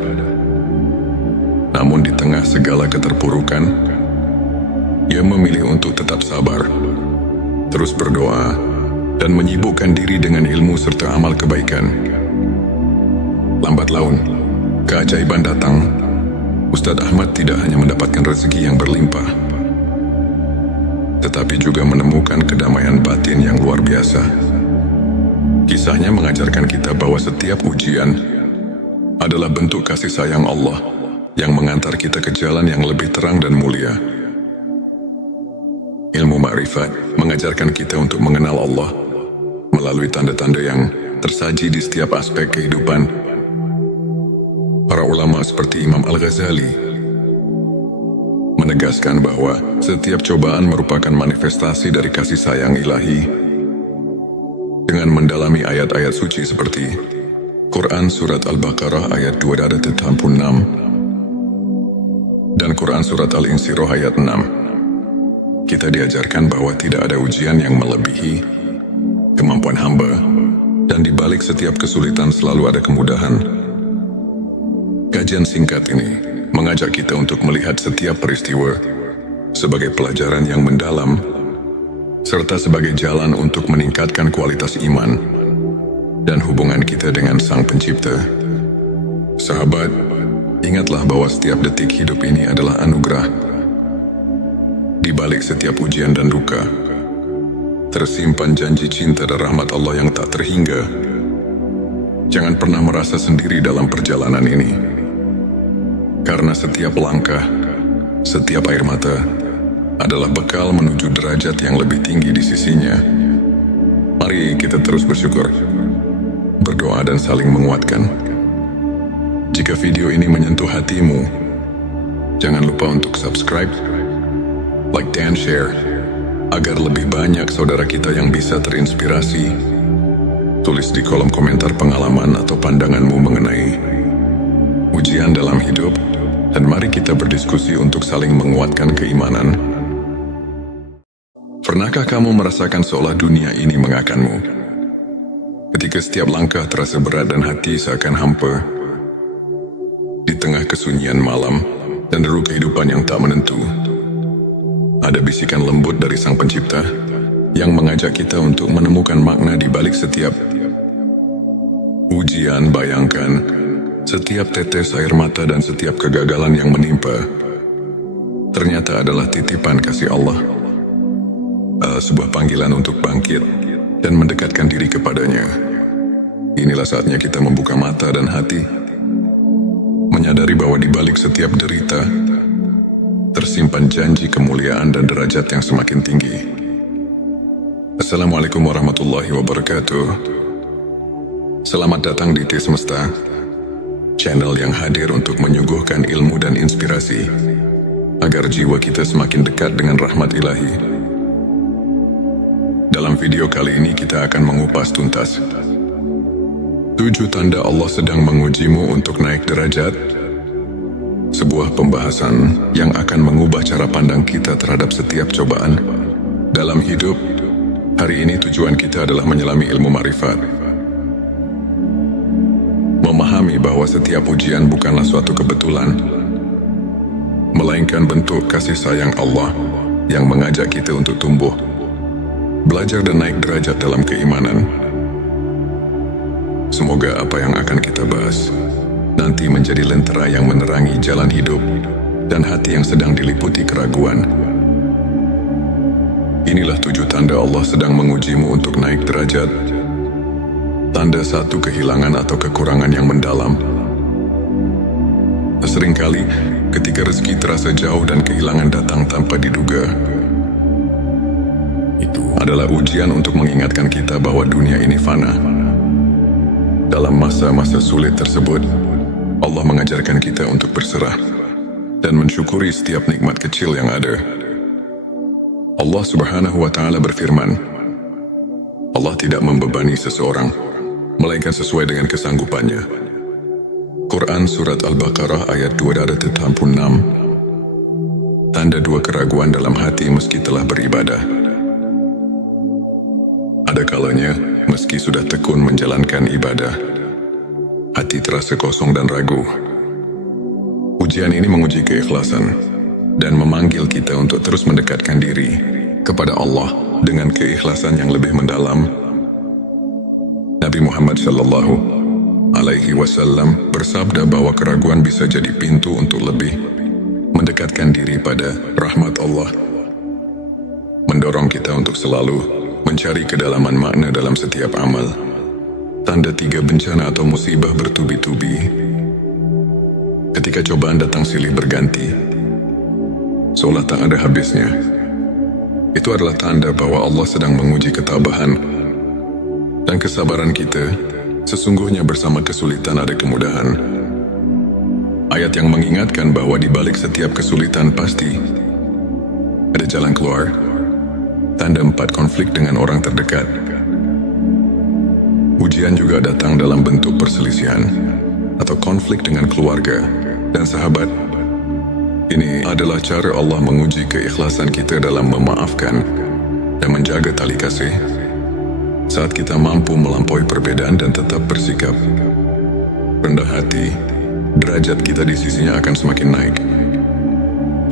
Namun di tengah segala keterpurukan, ia memilih untuk tetap sabar, terus berdoa, dan menyibukkan diri dengan ilmu serta amal kebaikan. Lambat laun, keajaiban datang. Ustadz Ahmad tidak hanya mendapatkan rezeki yang berlimpah, tetapi juga menemukan kedamaian batin yang luar biasa. Kisahnya mengajarkan kita bahwa setiap ujian adalah bentuk kasih sayang Allah yang mengantar kita ke jalan yang lebih terang dan mulia. Ilmu ma'rifat mengajarkan kita untuk mengenal Allah melalui tanda-tanda yang tersaji di setiap aspek kehidupan. Para ulama seperti Imam Al-Ghazali menegaskan bahwa setiap cobaan merupakan manifestasi dari kasih sayang ilahi. Dengan mendalami ayat-ayat suci seperti Quran Surat Al-Baqarah ayat 286 dan Quran Surat Al-Insyirah ayat 6, kita diajarkan bahwa tidak ada ujian yang melebihi kemampuan hamba, dan di balik setiap kesulitan selalu ada kemudahan. Kajian singkat ini mengajak kita untuk melihat setiap peristiwa sebagai pelajaran yang mendalam, serta sebagai jalan untuk meningkatkan kualitas iman dan hubungan kita dengan Sang Pencipta. Sahabat, ingatlah bahwa setiap detik hidup ini adalah anugerah. Di balik setiap ujian dan duka, tersimpan janji cinta dan rahmat Allah yang tak terhingga. Jangan pernah merasa sendiri dalam perjalanan ini, karena setiap langkah, setiap air mata adalah bekal menuju derajat yang lebih tinggi di sisinya. Mari kita terus bersyukur, berdoa dan saling menguatkan. Jika video ini menyentuh hatimu, jangan lupa untuk subscribe, like dan share, agar lebih banyak saudara kita yang bisa terinspirasi. Tulis di kolom komentar pengalaman atau pandanganmu mengenai ujian dalam hidup, dan mari kita berdiskusi untuk saling menguatkan keimanan. Pernahkah kamu merasakan seolah dunia ini mengakanmu? Ketika setiap langkah terasa berat dan hati seakan hampa, di tengah kesunyian malam dan deru kehidupan yang tak menentu, ada bisikan lembut dari Sang Pencipta yang mengajak kita untuk menemukan makna di balik setiap ujian. Bayangkan, setiap tetes air mata dan setiap kegagalan yang menimpa ternyata adalah titipan kasih Allah, sebuah panggilan untuk bangkit dan mendekatkan diri kepadanya. Inilah saatnya kita membuka mata dan hati, menyadari bahwa di balik setiap derita tersimpan janji kemuliaan dan derajat yang semakin tinggi. Assalamualaikum warahmatullahi wabarakatuh. Selamat datang di T Semesta, channel yang hadir untuk menyuguhkan ilmu dan inspirasi agar jiwa kita semakin dekat dengan rahmat ilahi. Dalam video kali ini kita akan mengupas tuntas 7 tanda Allah sedang mengujimu untuk naik derajat. sebuah pembahasan yang akan mengubah cara pandang kita terhadap setiap cobaan dalam hidup. Hari ini tujuan kita adalah menyelami ilmu ma'rifat, memahami bahwa setiap ujian bukanlah suatu kebetulan, melainkan bentuk kasih sayang Allah yang mengajak kita untuk tumbuh, belajar dan naik derajat dalam keimanan. Semoga apa yang akan kita bahas nanti menjadi lentera yang menerangi jalan hidup dan hati yang sedang diliputi keraguan. Inilah 7 tanda Allah sedang mengujimu untuk naik derajat. Tanda 1, kehilangan atau kekurangan yang mendalam. Seringkali ketika rezeki terasa jauh dan kehilangan datang tanpa diduga, itu adalah ujian untuk mengingatkan kita bahwa dunia ini fana. Dalam masa-masa sulit tersebut, Allah mengajarkan kita untuk berserah dan mensyukuri setiap nikmat kecil yang ada. Allah Subhanahu wa Ta'ala berfirman, Allah tidak membebani seseorang, melainkan sesuai dengan kesanggupannya. Quran Surat Al-Baqarah ayat 286. Tanda 2, keraguan dalam hati meski telah beribadah. Ada kalanya, meski sudah tekun menjalankan ibadah, hati terasa kosong dan ragu. Ujian ini menguji keikhlasan dan memanggil kita untuk terus mendekatkan diri kepada Allah dengan keikhlasan yang lebih mendalam. Nabi Muhammad Shallallahu Alaihi Wasallam bersabda bahwa keraguan bisa jadi pintu untuk lebih mendekatkan diri pada rahmat Allah, mendorong kita untuk selalu mencari kedalaman makna dalam setiap amal. Tanda 3, bencana atau musibah bertubi-tubi. Ketika cobaan datang silih berganti, seolah tak ada habisnya, itu adalah tanda bahwa Allah sedang menguji ketabahan dan kesabaran kita. Sesungguhnya bersama kesulitan ada kemudahan. Ayat yang mengingatkan bahwa di balik setiap kesulitan pasti ada jalan keluar. Tanda 4, konflik dengan orang terdekat. Ujian juga datang dalam bentuk perselisihan atau konflik dengan keluarga dan sahabat. Ini adalah cara Allah menguji keikhlasan kita dalam memaafkan dan menjaga tali kasih. Saat kita mampu melampaui perbedaan dan tetap bersikap rendah hati, derajat kita di sisinya akan semakin naik.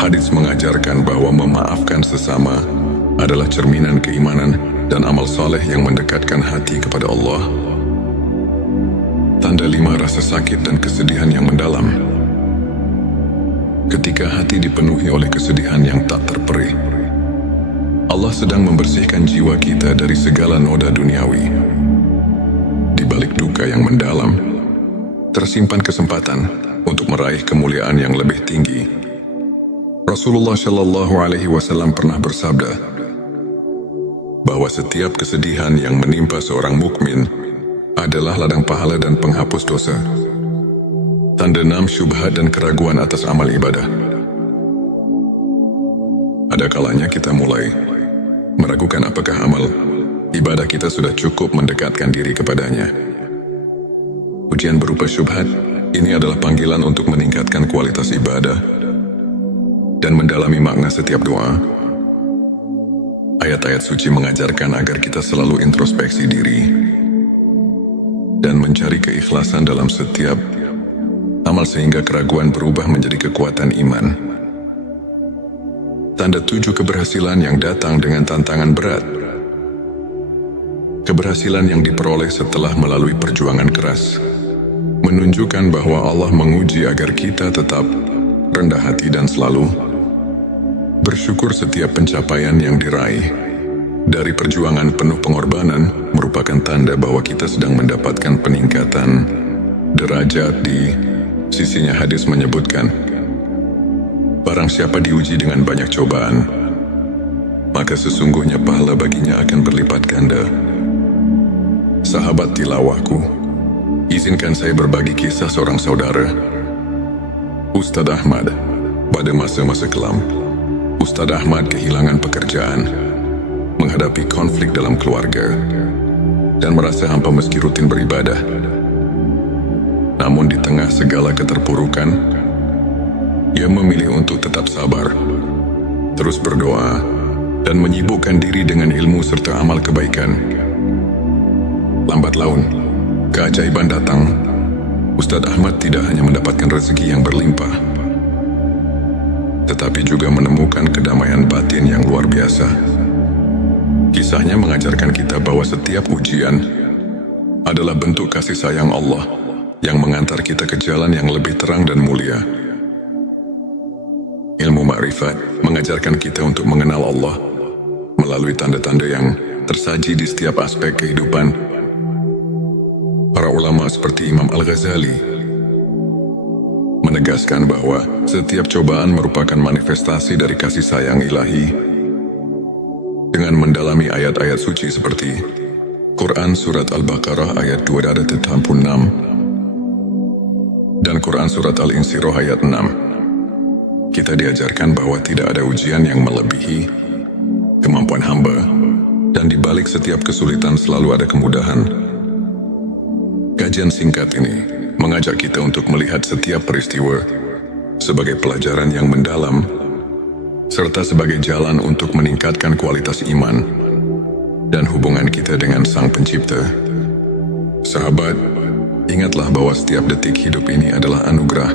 Hadits mengajarkan bahwa memaafkan sesama adalah cerminan keimanan dan amal saleh yang mendekatkan hati kepada Allah. Tanda 5, rasa sakit dan kesedihan yang mendalam. Ketika hati dipenuhi oleh kesedihan yang tak terperi, Allah sedang membersihkan jiwa kita dari segala noda duniawi. Di balik duka yang mendalam, tersimpan kesempatan untuk meraih kemuliaan yang lebih tinggi. Rasulullah Shallallahu Alaihi Wasallam pernah bersabda bahwa setiap kesedihan yang menimpa seorang mukmin adalah ladang pahala dan penghapus dosa. Tanda 6, syubhat dan keraguan atas amal ibadah. Ada kalanya kita mulai meragukan apakah amal ibadah kita sudah cukup mendekatkan diri kepadanya. Ujian berupa syubhat ini adalah panggilan untuk meningkatkan kualitas ibadah dan mendalami makna setiap doa. Ayat-ayat suci mengajarkan agar kita selalu introspeksi diri dan mencari keikhlasan dalam setiap amal sehingga keraguan berubah menjadi kekuatan iman. Tanda 7, keberhasilan yang datang dengan tantangan berat. Keberhasilan yang diperoleh setelah melalui perjuangan keras menunjukkan bahwa Allah menguji agar kita tetap rendah hati dan selalu bersyukur. Setiap pencapaian yang diraih dari perjuangan penuh pengorbanan merupakan tanda bahwa kita sedang mendapatkan peningkatan derajat di sisinya. Hadis menyebutkan, barang siapa diuji dengan banyak cobaan, maka sesungguhnya pahala baginya akan berlipat ganda. Sahabat tilawahku, izinkan saya berbagi kisah seorang saudara, Ustadz Ahmad. Pada masa-masa kelam, Ustadz Ahmad kehilangan pekerjaan, menghadapi konflik dalam keluarga, dan merasa hampa meski rutin beribadah. Namun di tengah segala keterpurukan, ia memilih untuk tetap sabar, terus berdoa, dan menyibukkan diri dengan ilmu serta amal kebaikan. Lambat laun, keajaiban datang. Ustadz Ahmad tidak hanya mendapatkan rezeki yang berlimpah, tetapi juga menemukan kedamaian batin yang luar biasa. Kisahnya mengajarkan kita bahwa setiap ujian adalah bentuk kasih sayang Allah yang mengantar kita ke jalan yang lebih terang dan mulia. Ilmu ma'rifat mengajarkan kita untuk mengenal Allah melalui tanda-tanda yang tersaji di setiap aspek kehidupan. Para ulama seperti Imam Al-Ghazali menegaskan bahwa setiap cobaan merupakan manifestasi dari kasih sayang ilahi. Dengan mendalami ayat-ayat suci seperti Quran Surat Al-Baqarah ayat 286 dan Quran Surat Al-Insyirah ayat 6, kita diajarkan bahwa tidak ada ujian yang melebihi kemampuan hamba, dan di balik setiap kesulitan selalu ada kemudahan. Kajian singkat ini mengajak kita untuk melihat setiap peristiwa sebagai pelajaran yang mendalam, serta sebagai jalan untuk meningkatkan kualitas iman dan hubungan kita dengan Sang Pencipta. Sahabat, ingatlah bahwa setiap detik hidup ini adalah anugerah.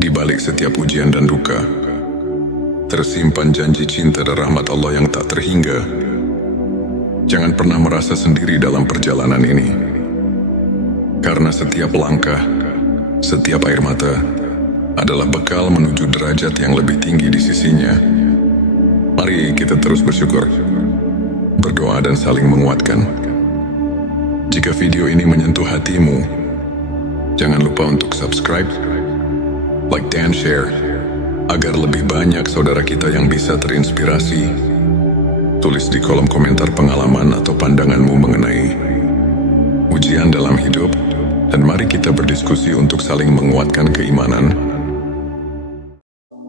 Di balik setiap ujian dan duka, tersimpan janji cinta dan rahmat Allah yang tak terhingga. Jangan pernah merasa sendiri dalam perjalanan ini, karena setiap langkah, setiap air mata adalah bekal menuju derajat yang lebih tinggi di sisinya. Mari kita terus bersyukur, berdoa dan saling menguatkan. Jika video ini menyentuh hatimu, jangan lupa untuk subscribe, like dan share, agar lebih banyak saudara kita yang bisa terinspirasi. Tulis di kolom komentar pengalaman atau pandanganmu mengenai ujian dalam hidup, dan mari kita berdiskusi untuk saling menguatkan keimanan.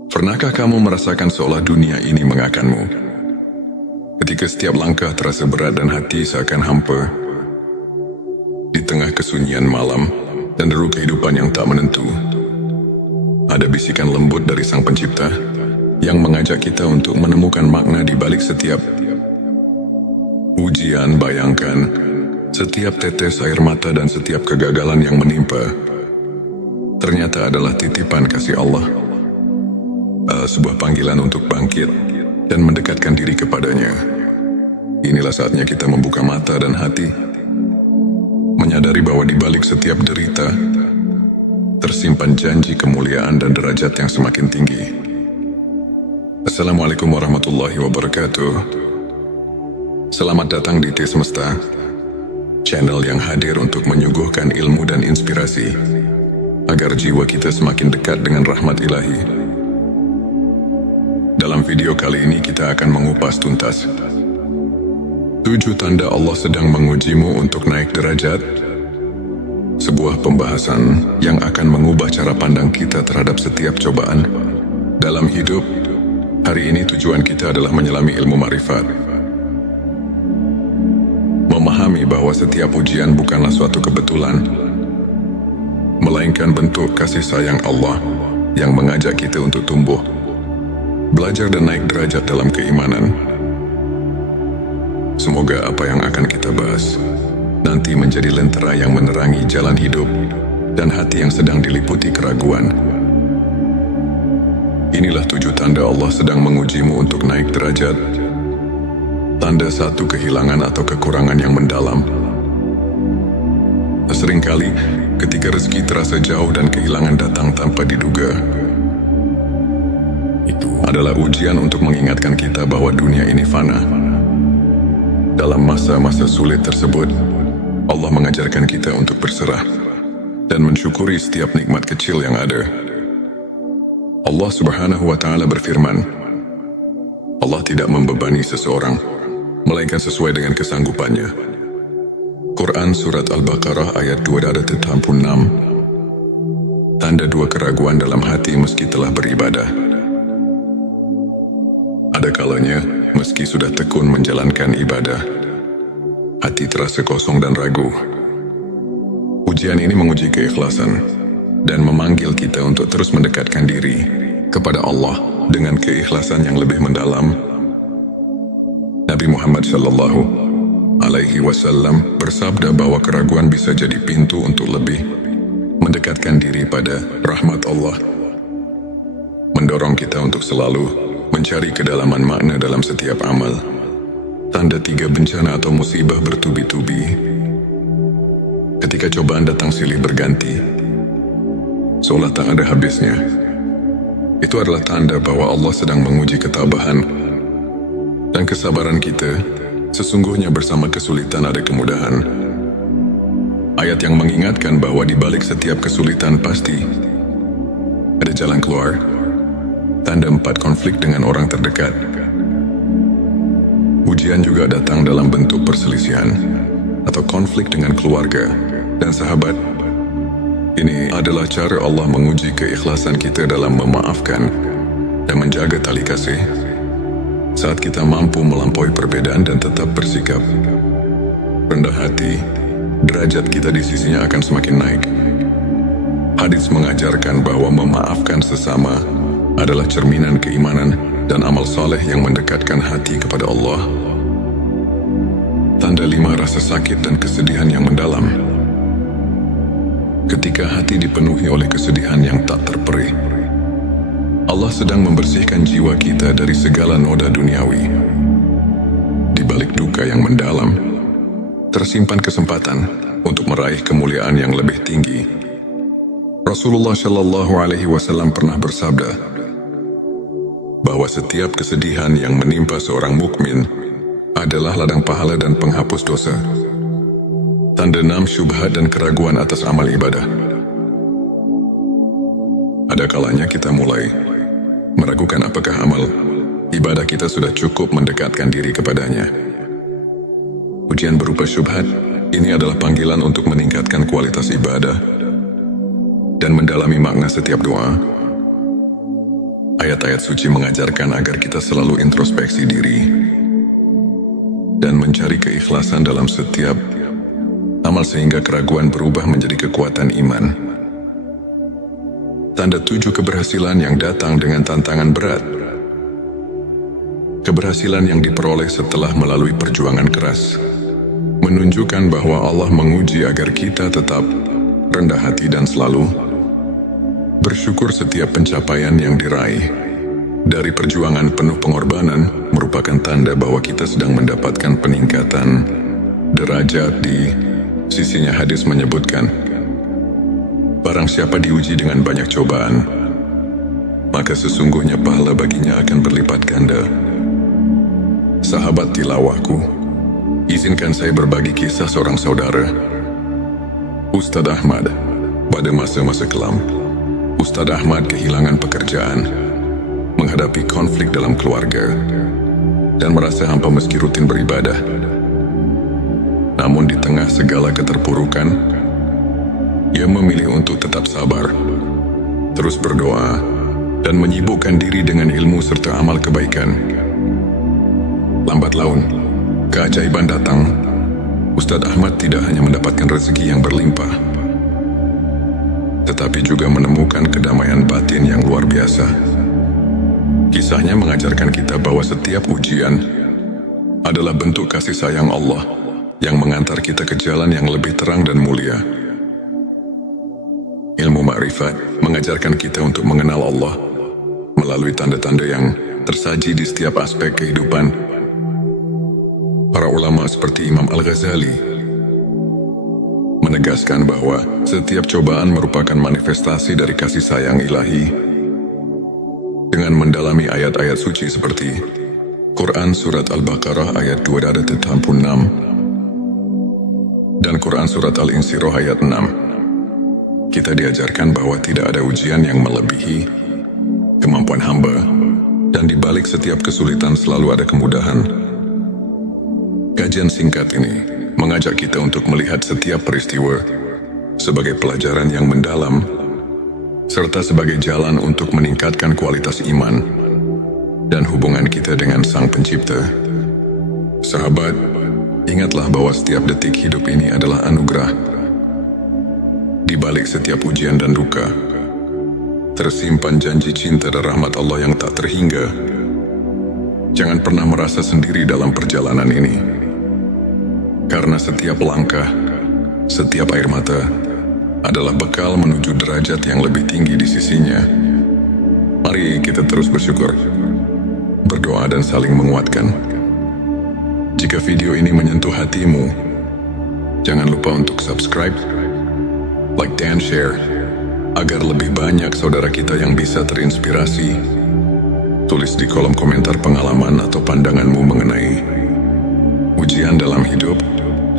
Pernahkah kamu merasakan seolah dunia ini mengakanmu? Ketika setiap langkah terasa berat dan hati seakan hampa, di tengah kesunyian malam dan deru kehidupan yang tak menentu, ada bisikan lembut dari Sang Pencipta yang mengajak kita untuk menemukan makna di balik setiap ujian. Bayangkan, setiap tetes air mata dan setiap kegagalan yang menimpa ternyata adalah titipan kasih Allah, sebuah panggilan untuk bangkit dan mendekatkan diri kepadanya. Inilah saatnya kita membuka mata dan hati, menyadari bahwa di balik setiap derita tersimpan janji kemuliaan dan derajat yang semakin tinggi. Assalamualaikum warahmatullahi wabarakatuh. Selamat datang di T Semesta, channel yang hadir untuk menyuguhkan ilmu dan inspirasi agar jiwa kita semakin dekat dengan rahmat ilahi. Dalam video kali ini kita akan mengupas tuntas 7 tanda Allah sedang mengujimu untuk naik derajat, sebuah pembahasan yang akan mengubah cara pandang kita terhadap setiap cobaan dalam hidup. Hari ini tujuan kita adalah menyelami ilmu ma'rifat, memahami bahwa setiap ujian bukanlah suatu kebetulan, melainkan bentuk kasih sayang Allah yang mengajak kita untuk tumbuh, belajar dan naik derajat dalam keimanan. Semoga apa yang akan kita bahas nanti menjadi lentera yang menerangi jalan hidup dan hati yang sedang diliputi keraguan. Inilah 7 tanda Allah sedang mengujimu untuk naik derajat. Tanda 1, kehilangan atau kekurangan yang mendalam. Seringkali ketika rezeki terasa jauh dan kehilangan datang tanpa diduga, itu adalah ujian untuk mengingatkan kita bahwa dunia ini fana. Dalam masa-masa sulit tersebut, Allah mengajarkan kita untuk berserah dan mensyukuri setiap nikmat kecil yang ada. Allah Subhanahu wa Ta'ala berfirman, Allah tidak membebani seseorang melainkan sesuai dengan kesanggupannya. Quran Surat Al-Baqarah ayat 286. Tanda 2, keraguan dalam hati meski telah beribadah. Ada kalanya, meski sudah tekun menjalankan ibadah, hati terasa kosong dan ragu. Ujian ini menguji keikhlasan dan memanggil kita untuk terus mendekatkan diri kepada Allah dengan keikhlasan yang lebih mendalam. Nabi Muhammad Shallallahu Alaihi Wasallam bersabda bahwa keraguan bisa jadi pintu untuk lebih mendekatkan diri pada rahmat Allah, mendorong kita untuk selalu mencari kedalaman makna dalam setiap amal. Tanda 3 bencana atau musibah bertubi-tubi. Ketika cobaan datang silih berganti, seolah tak ada habisnya, itu adalah tanda bahwa Allah sedang menguji ketabahan dan kesabaran kita. Sesungguhnya bersama kesulitan ada kemudahan. Ayat yang mengingatkan bahwa di balik setiap kesulitan pasti ada jalan keluar. Tanda 4 konflik dengan orang terdekat. Ujian juga datang dalam bentuk perselisihan atau konflik dengan keluarga dan sahabat. Ini adalah cara Allah menguji keikhlasan kita dalam memaafkan dan menjaga tali kasih. Saat kita mampu melampaui perbedaan dan tetap bersikap rendah hati, derajat kita di sisinya akan semakin naik. Hadis mengajarkan bahwa memaafkan sesama adalah cerminan keimanan dan amal saleh yang mendekatkan hati kepada Allah. Tanda 5 rasa sakit dan kesedihan yang mendalam. Ketika hati dipenuhi oleh kesedihan yang tak terperih, Allah sedang membersihkan jiwa kita dari segala noda duniawi. Di balik duka yang mendalam, tersimpan kesempatan untuk meraih kemuliaan yang lebih tinggi. Rasulullah Shallallahu Alaihi Wasallam pernah bersabda bahwa setiap kesedihan yang menimpa seorang mukmin adalah ladang pahala dan penghapus dosa. Tanda 6 syubhat dan keraguan atas amal ibadah. Ada kalanya kita mulai meragukan apakah amal ibadah kita sudah cukup mendekatkan diri kepadanya. Ujian berupa syubhat ini adalah panggilan untuk meningkatkan kualitas ibadah dan mendalami makna setiap doa. Ayat-ayat suci mengajarkan agar kita selalu introspeksi diri dan mencari keikhlasan dalam setiap amal sehingga keraguan berubah menjadi kekuatan iman. Tanda 7 keberhasilan yang datang dengan tantangan berat. Keberhasilan yang diperoleh setelah melalui perjuangan keras menunjukkan bahwa Allah menguji agar kita tetap rendah hati dan selalu bersyukur. Setiap pencapaian yang diraih dari perjuangan penuh pengorbanan merupakan tanda bahwa kita sedang mendapatkan peningkatan derajat di sisinya. Hadis menyebutkan, barang siapa diuji dengan banyak cobaan, maka sesungguhnya pahala baginya akan berlipat ganda. Sahabat tilawahku, izinkan saya berbagi kisah seorang saudara, Ustadz Ahmad. Pada masa-masa kelam, Ustadz Ahmad kehilangan pekerjaan, menghadapi konflik dalam keluarga, dan merasa hampa meski rutin beribadah. Namun di tengah segala keterpurukan, ia memilih untuk tetap sabar, terus berdoa, dan menyibukkan diri dengan ilmu serta amal kebaikan. Lambat laun, keajaiban datang. Ustadz Ahmad tidak hanya mendapatkan rezeki yang berlimpah, tetapi juga menemukan kedamaian batin yang luar biasa. Kisahnya mengajarkan kita bahwa setiap ujian adalah bentuk kasih sayang Allah yang mengantar kita ke jalan yang lebih terang dan mulia. Ilmu ma'rifat mengajarkan kita untuk mengenal Allah melalui tanda-tanda yang tersaji di setiap aspek kehidupan. Para ulama seperti Imam Al-Ghazali menegaskan bahwa setiap cobaan merupakan manifestasi dari kasih sayang ilahi. Dengan mendalami ayat-ayat suci seperti Quran Surat Al-Baqarah ayat 286 dan Quran Surat Al-Insyirah ayat 6, kita diajarkan bahwa tidak ada ujian yang melebihi kemampuan hamba, dan di balik setiap kesulitan selalu ada kemudahan. Kajian singkat ini mengajak kita untuk melihat setiap peristiwa sebagai pelajaran yang mendalam, serta sebagai jalan untuk meningkatkan kualitas iman dan hubungan kita dengan Sang Pencipta. Sahabat, ingatlah bahwa setiap detik hidup ini adalah anugerah. Di balik setiap ujian dan duka, tersimpan janji cinta dan rahmat Allah yang tak terhingga. Jangan pernah merasa sendiri dalam perjalanan ini. Karena setiap langkah, setiap air mata adalah bekal menuju derajat yang lebih tinggi di sisinya. Mari kita terus bersyukur, berdoa dan saling menguatkan. Jika video ini menyentuh hatimu, jangan lupa untuk subscribe, like dan share, agar lebih banyak saudara kita yang bisa terinspirasi. Tulis di kolom komentar pengalaman atau pandanganmu mengenai ujian dalam hidup,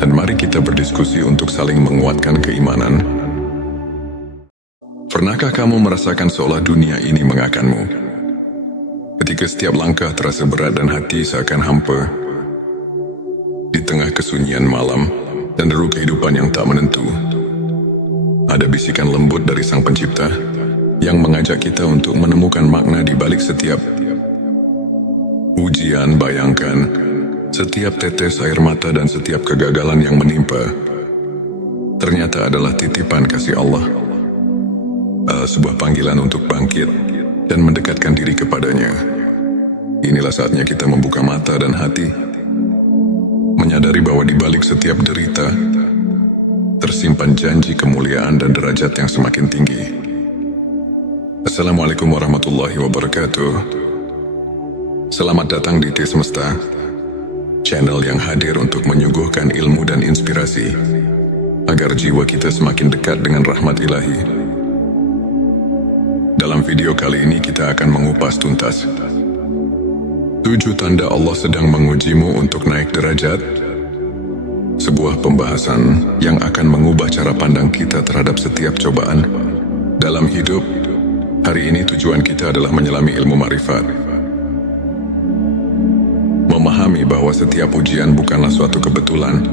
dan mari kita berdiskusi untuk saling menguatkan keimanan. Pernahkah kamu merasakan seolah dunia ini mengakanmu? Ketika setiap langkah terasa berat dan hati seakan hampa, di tengah kesunyian malam dan deru kehidupan yang tak menentu, ada bisikan lembut dari Sang Pencipta yang mengajak kita untuk menemukan makna di balik setiap ujian. Bayangkan, setiap tetes air mata dan setiap kegagalan yang menimpa ternyata adalah titipan kasih Allah, sebuah panggilan untuk bangkit dan mendekatkan diri kepadanya. Inilah saatnya kita membuka mata dan hati, menyadari bahwa di balik setiap derita tersimpan janji kemuliaan dan derajat yang semakin tinggi. Assalamualaikum warahmatullahi wabarakatuh. Selamat datang di T Semesta, channel yang hadir untuk menyuguhkan ilmu dan inspirasi, agar jiwa kita semakin dekat dengan rahmat ilahi. Dalam video kali ini kita akan mengupas tuntas 7 tanda Allah sedang mengujimu untuk naik derajat. Sebuah pembahasan yang akan mengubah cara pandang kita terhadap setiap cobaan dalam hidup. Hari ini tujuan kita adalah menyelami ilmu ma'rifat, memahami bahwa setiap ujian bukanlah suatu kebetulan,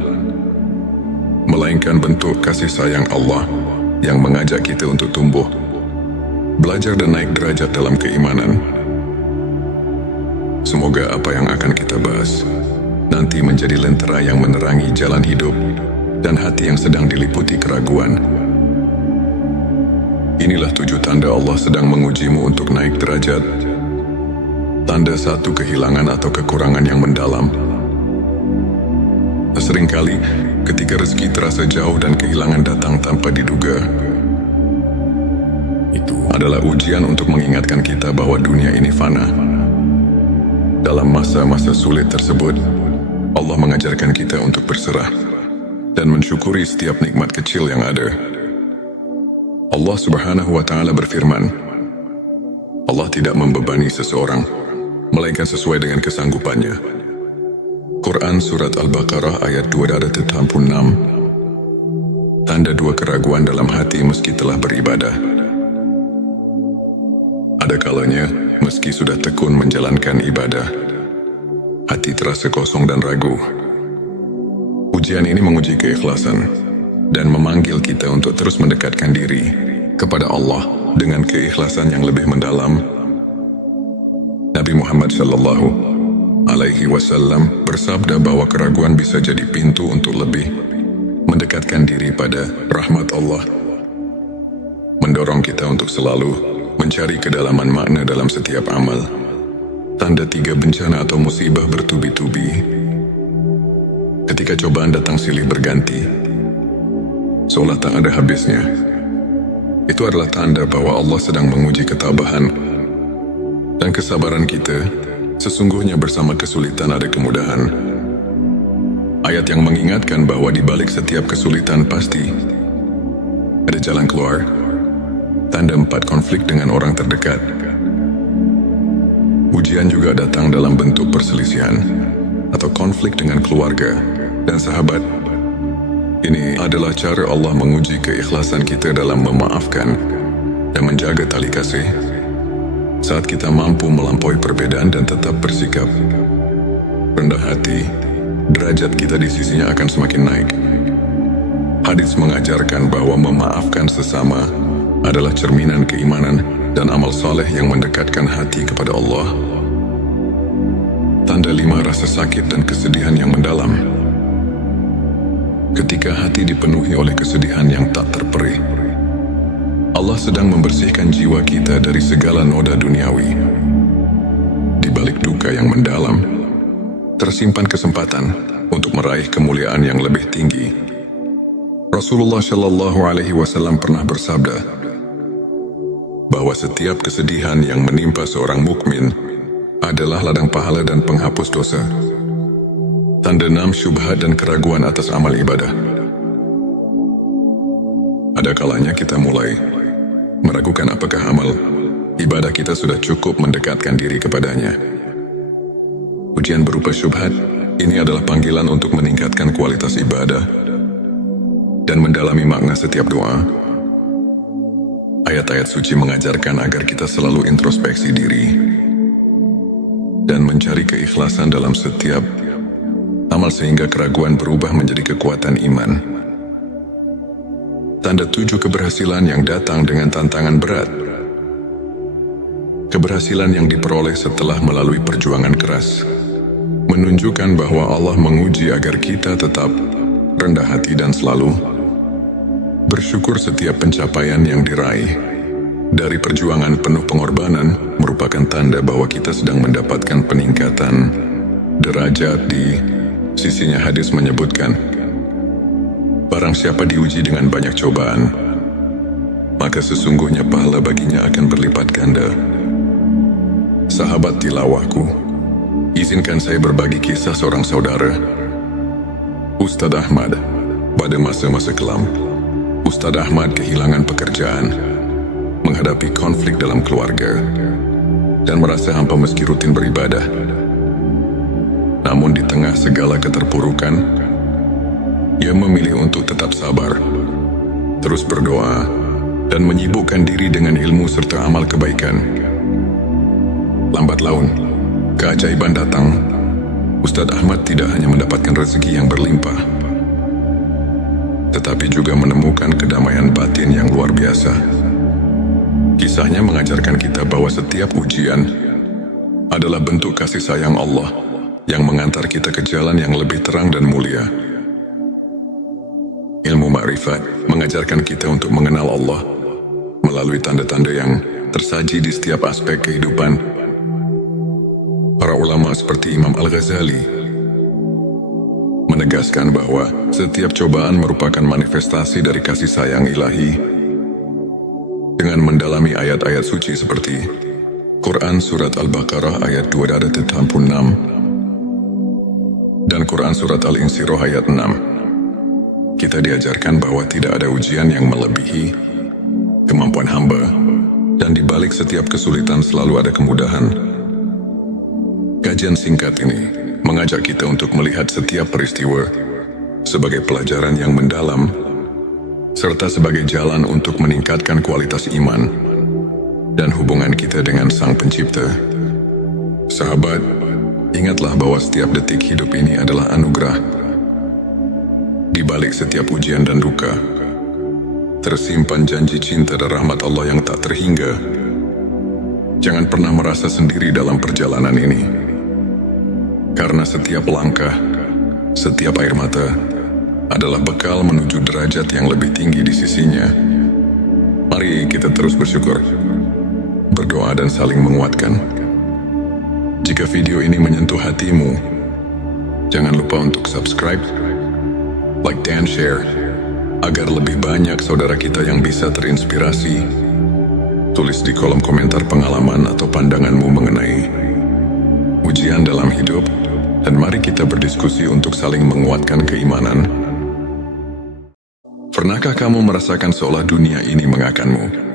melainkan bentuk kasih sayang Allah yang mengajak kita untuk tumbuh, belajar dan naik derajat dalam keimanan. Semoga apa yang akan kita bahas nanti menjadi lentera yang menerangi jalan hidup dan hati yang sedang diliputi keraguan. Inilah 7 tanda Allah sedang mengujimu untuk naik derajat. Tanda 1, kehilangan atau kekurangan yang mendalam. Seringkali ketika rezeki terasa jauh dan kehilangan datang tanpa diduga, itu adalah ujian untuk mengingatkan kita bahwa dunia ini fana. Dalam masa-masa sulit tersebut, Allah mengajarkan kita untuk berserah dan mensyukuri setiap nikmat kecil yang ada. Allah Subhanahu wa Ta'ala berfirman, Allah tidak membebani seseorang melainkan sesuai dengan kesanggupannya. Quran Surat Al-Baqarah ayat 286. Tanda 2, keraguan dalam hati meski telah beribadah. Ada kalanya, meski sudah tekun menjalankan ibadah, hati terasa kosong dan ragu. Ujian ini menguji keikhlasan dan memanggil kita untuk terus mendekatkan diri kepada Allah dengan keikhlasan yang lebih mendalam. Nabi Muhammad Shallallahu Alaihi Wasallam bersabda bahwa keraguan bisa jadi pintu untuk lebih mendekatkan diri pada rahmat Allah, mendorong kita untuk selalu mencari kedalaman makna dalam setiap amal. Tanda 3, bencana atau musibah bertubi-tubi. Ketika cobaan datang silih berganti, seolah tak ada habisnya, itu adalah tanda bahwa Allah sedang menguji ketabahan dan kesabaran kita. Sesungguhnya bersama kesulitan ada kemudahan. Ayat yang mengingatkan bahwa di balik setiap kesulitan pasti ada jalan keluar. Tanda 4, konflik dengan orang terdekat. Ujian juga datang dalam bentuk perselisihan atau konflik dengan keluarga dan sahabat. Ini adalah cara Allah menguji keikhlasan kita dalam memaafkan dan menjaga tali kasih. Saat kita mampu melampaui perbedaan dan tetap bersikap rendah hati, derajat kita di sisinya akan semakin naik. Hadits mengajarkan bahwa memaafkan sesama adalah cerminan keimanan dan amal saleh yang mendekatkan hati kepada Allah. Tanda 5, rasa sakit dan kesedihan yang mendalam. Ketika hati dipenuhi oleh kesedihan yang tak terperih, Allah sedang membersihkan jiwa kita dari segala noda duniawi. Di balik duka yang mendalam, tersimpan kesempatan untuk meraih kemuliaan yang lebih tinggi. Rasulullah Shallallahu Alaihi Wasallam pernah bersabda bahwa setiap kesedihan yang menimpa seorang mukmin adalah ladang pahala dan penghapus dosa. Tanda 6 syubhat dan keraguan atas amal ibadah. Ada kalanya kita mulai meragukan apakah amal ibadah kita sudah cukup mendekatkan diri kepadanya. Ujian berupa syubhat ini adalah panggilan untuk meningkatkan kualitas ibadah dan mendalami makna setiap doa. Ayat-ayat suci mengajarkan agar kita selalu introspeksi diri dan mencari keikhlasan dalam setiap amal sehingga keraguan berubah menjadi kekuatan iman. Tanda 7 keberhasilan yang datang dengan tantangan berat. Keberhasilan yang diperoleh setelah melalui perjuangan keras menunjukkan bahwa Allah menguji agar kita tetap rendah hati dan selalu bersyukur. Setiap pencapaian yang diraih dari perjuangan penuh pengorbanan merupakan tanda bahwa kita sedang mendapatkan peningkatan derajat di sisinya. Hadis menyebutkan, barang siapa diuji dengan banyak cobaan, maka sesungguhnya pahala baginya akan berlipat ganda. Sahabat tilawahku, izinkan saya berbagi kisah seorang saudara, Ustadz Ahmad. Pada masa-masa kelam, Ustadz Ahmad kehilangan pekerjaan, menghadapi konflik dalam keluarga, dan merasa hampa meski rutin beribadah. Namun di tengah segala keterpurukan, ia memilih untuk tetap sabar, terus berdoa, dan menyibukkan diri dengan ilmu serta amal kebaikan. Lambat laun, keajaiban datang. Ustadz Ahmad tidak hanya mendapatkan rezeki yang berlimpah, tetapi juga menemukan kedamaian batin yang luar biasa. Kisahnya mengajarkan kita bahwa setiap ujian adalah bentuk kasih sayang Allah yang mengantar kita ke jalan yang lebih terang dan mulia. Ilmu ma'rifat mengajarkan kita untuk mengenal Allah melalui tanda-tanda yang tersaji di setiap aspek kehidupan. Para ulama seperti Imam Al-Ghazali menegaskan bahwa setiap cobaan merupakan manifestasi dari kasih sayang ilahi. Dengan mendalami ayat-ayat suci seperti Quran Surat Al-Baqarah ayat 286 dan Quran Surat Al-Insyirah ayat 6, kita diajarkan bahwa tidak ada ujian yang melebihi kemampuan hamba, dan di balik setiap kesulitan selalu ada kemudahan. Kajian singkat ini mengajak kita untuk melihat setiap peristiwa sebagai pelajaran yang mendalam, serta sebagai jalan untuk meningkatkan kualitas iman dan hubungan kita dengan Sang Pencipta. Sahabat, ingatlah bahwa setiap detik hidup ini adalah anugerah. Di balik setiap ujian dan duka, tersimpan janji cinta dan rahmat Allah yang tak terhingga. Jangan pernah merasa sendiri dalam perjalanan ini, karena setiap langkah, setiap air mata adalah bekal menuju derajat yang lebih tinggi di sisinya. Mari kita terus bersyukur, berdoa dan saling menguatkan. Jika video ini menyentuh hatimu, jangan lupa untuk subscribe, like dan share, agar lebih banyak saudara kita yang bisa terinspirasi. Tulis di kolom komentar pengalaman atau pandanganmu mengenai ujian dalam hidup, dan mari kita berdiskusi untuk saling menguatkan keimanan. Pernahkah kamu merasakan seolah dunia ini mengakanmu?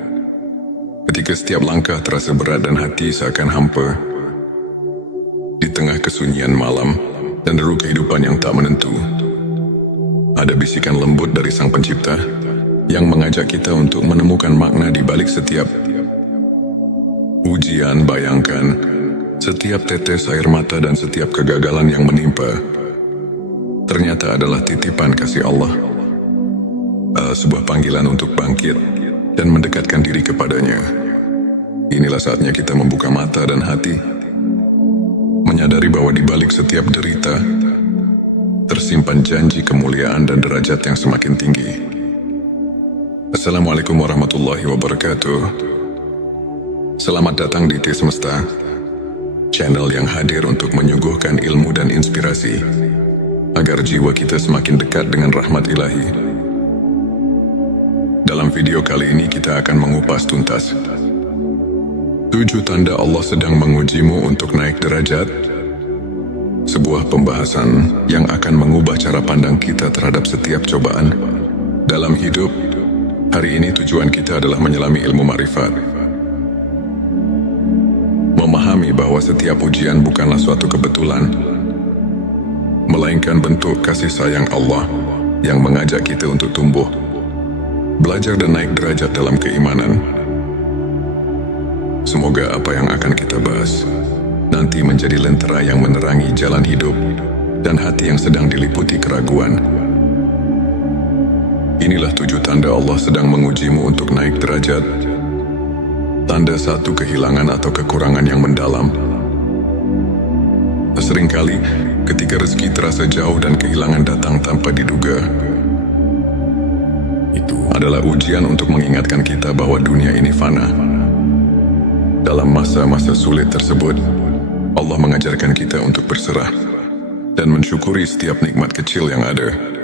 Ketika setiap langkah terasa berat dan hati seakan hampa, di tengah kesunyian malam dan deru kehidupan yang tak menentu, ada bisikan lembut dari Sang Pencipta yang mengajak kita untuk menemukan makna di balik setiap ujian. Bayangkan, setiap tetes air mata dan setiap kegagalan yang menimpa ternyata adalah titipan kasih Allah, sebuah panggilan untuk bangkit dan mendekatkan diri kepadanya. Inilah saatnya kita membuka mata dan hati, menyadari bahwa di balik setiap derita tersimpan janji kemuliaan dan derajat yang semakin tinggi. Assalamualaikum warahmatullahi wabarakatuh. Selamat datang di T Semesta, channel yang hadir untuk menyuguhkan ilmu dan inspirasi, agar jiwa kita semakin dekat dengan rahmat ilahi. Dalam video kali ini kita akan mengupas tuntas 7 tanda Allah sedang mengujimu untuk naik derajat. Sebuah pembahasan yang akan mengubah cara pandang kita terhadap setiap cobaan dalam hidup. Hari ini tujuan kita adalah menyelami ilmu ma'rifat. Memahami bahwa setiap ujian bukanlah suatu kebetulan, melainkan bentuk kasih sayang Allah yang mengajak kita untuk tumbuh, belajar dan naik derajat dalam keimanan. Semoga apa yang akan kita bahas nanti menjadi lentera yang menerangi jalan hidup dan hati yang sedang diliputi keraguan. Inilah 7 tanda Allah sedang mengujimu untuk naik derajat. Tanda 1, kehilangan atau kekurangan yang mendalam. Seringkali, ketika rezeki terasa jauh dan kehilangan datang tanpa diduga, itu adalah ujian untuk mengingatkan kita bahwa dunia ini fana. Dalam masa-masa sulit tersebut, Allah mengajarkan kita untuk berserah dan mensyukuri setiap nikmat kecil yang ada.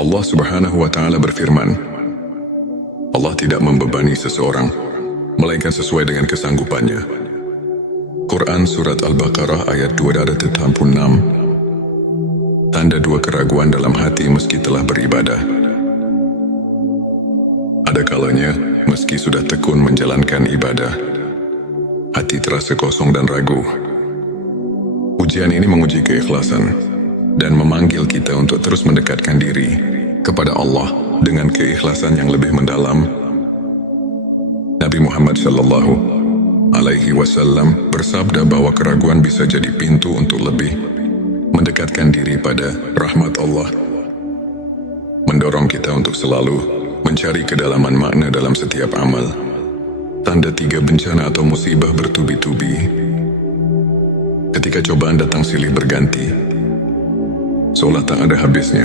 Allah Subhanahu wa Ta'ala berfirman, Allah tidak membebani seseorang, melainkan sesuai dengan kesanggupannya. Quran Surat Al-Baqarah ayat 286. Tanda 2, keraguan dalam hati meski telah beribadah. Ada kalanya, meski sudah tekun menjalankan ibadah, hati terasa kosong dan ragu. Ujian ini menguji keikhlasan dan memanggil kita untuk terus mendekatkan diri kepada Allah dengan keikhlasan yang lebih mendalam. Nabi Muhammad Shallallahu Alaihi Wasallam bersabda bahwa keraguan bisa jadi pintu untuk lebih mendekatkan diri pada rahmat Allah, mendorong kita untuk selalu mencari kedalaman makna dalam setiap amal. Tanda 3, bencana atau musibah bertubi-tubi. Ketika cobaan datang silih berganti, seolah tak ada habisnya,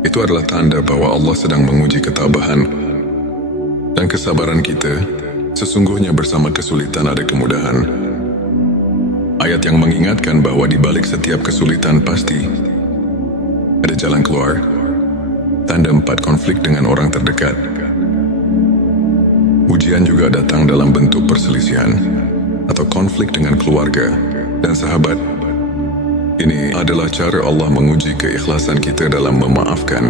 itu adalah tanda bahwa Allah sedang menguji ketabahan dan kesabaran kita. Sesungguhnya bersama kesulitan ada kemudahan. Ayat yang mengingatkan bahwa di balik setiap kesulitan pasti ada jalan keluar. Tanda 4, konflik dengan orang terdekat. Ujian juga datang dalam bentuk perselisihan atau konflik dengan keluarga dan sahabat. Ini adalah cara Allah menguji keikhlasan kita dalam memaafkan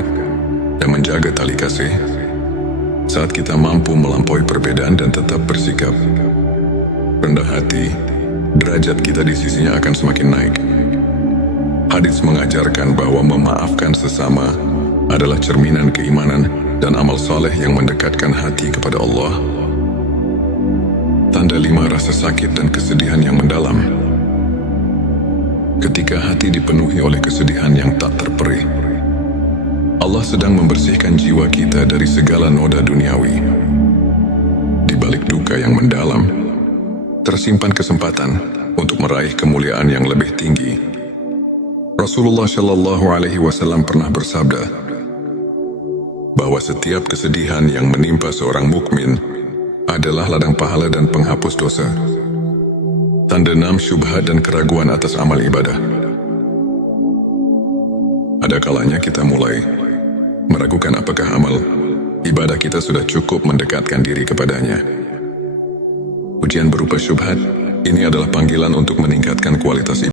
dan menjaga tali kasih. Saat kita mampu melampaui perbedaan dan tetap bersikap rendah hati, derajat kita di sisinya akan semakin naik. Hadits mengajarkan bahwa memaafkan sesama adalah cerminan keimanan dan amal saleh yang mendekatkan hati kepada Allah. Tanda 5, rasa sakit dan kesedihan yang mendalam. Ketika hati dipenuhi oleh kesedihan yang tak terperih, Allah sedang membersihkan jiwa kita dari segala noda duniawi. Di balik duka yang mendalam, tersimpan kesempatan untuk meraih kemuliaan yang lebih tinggi. Rasulullah Shallallahu Alaihi Wasallam pernah bersabda bahwa setiap kesedihan yang menimpa seorang mukmin adalah ladang pahala dan penghapus dosa. Tanda 6, syubhat dan keraguan atas amal ibadah. Ada kalanya kita mulai meragukan apakah amal ibadah kita sudah cukup mendekatkan diri kepadanya. Ujian berupa syubhat ini adalah panggilan untuk meningkatkan kualitas ibadah.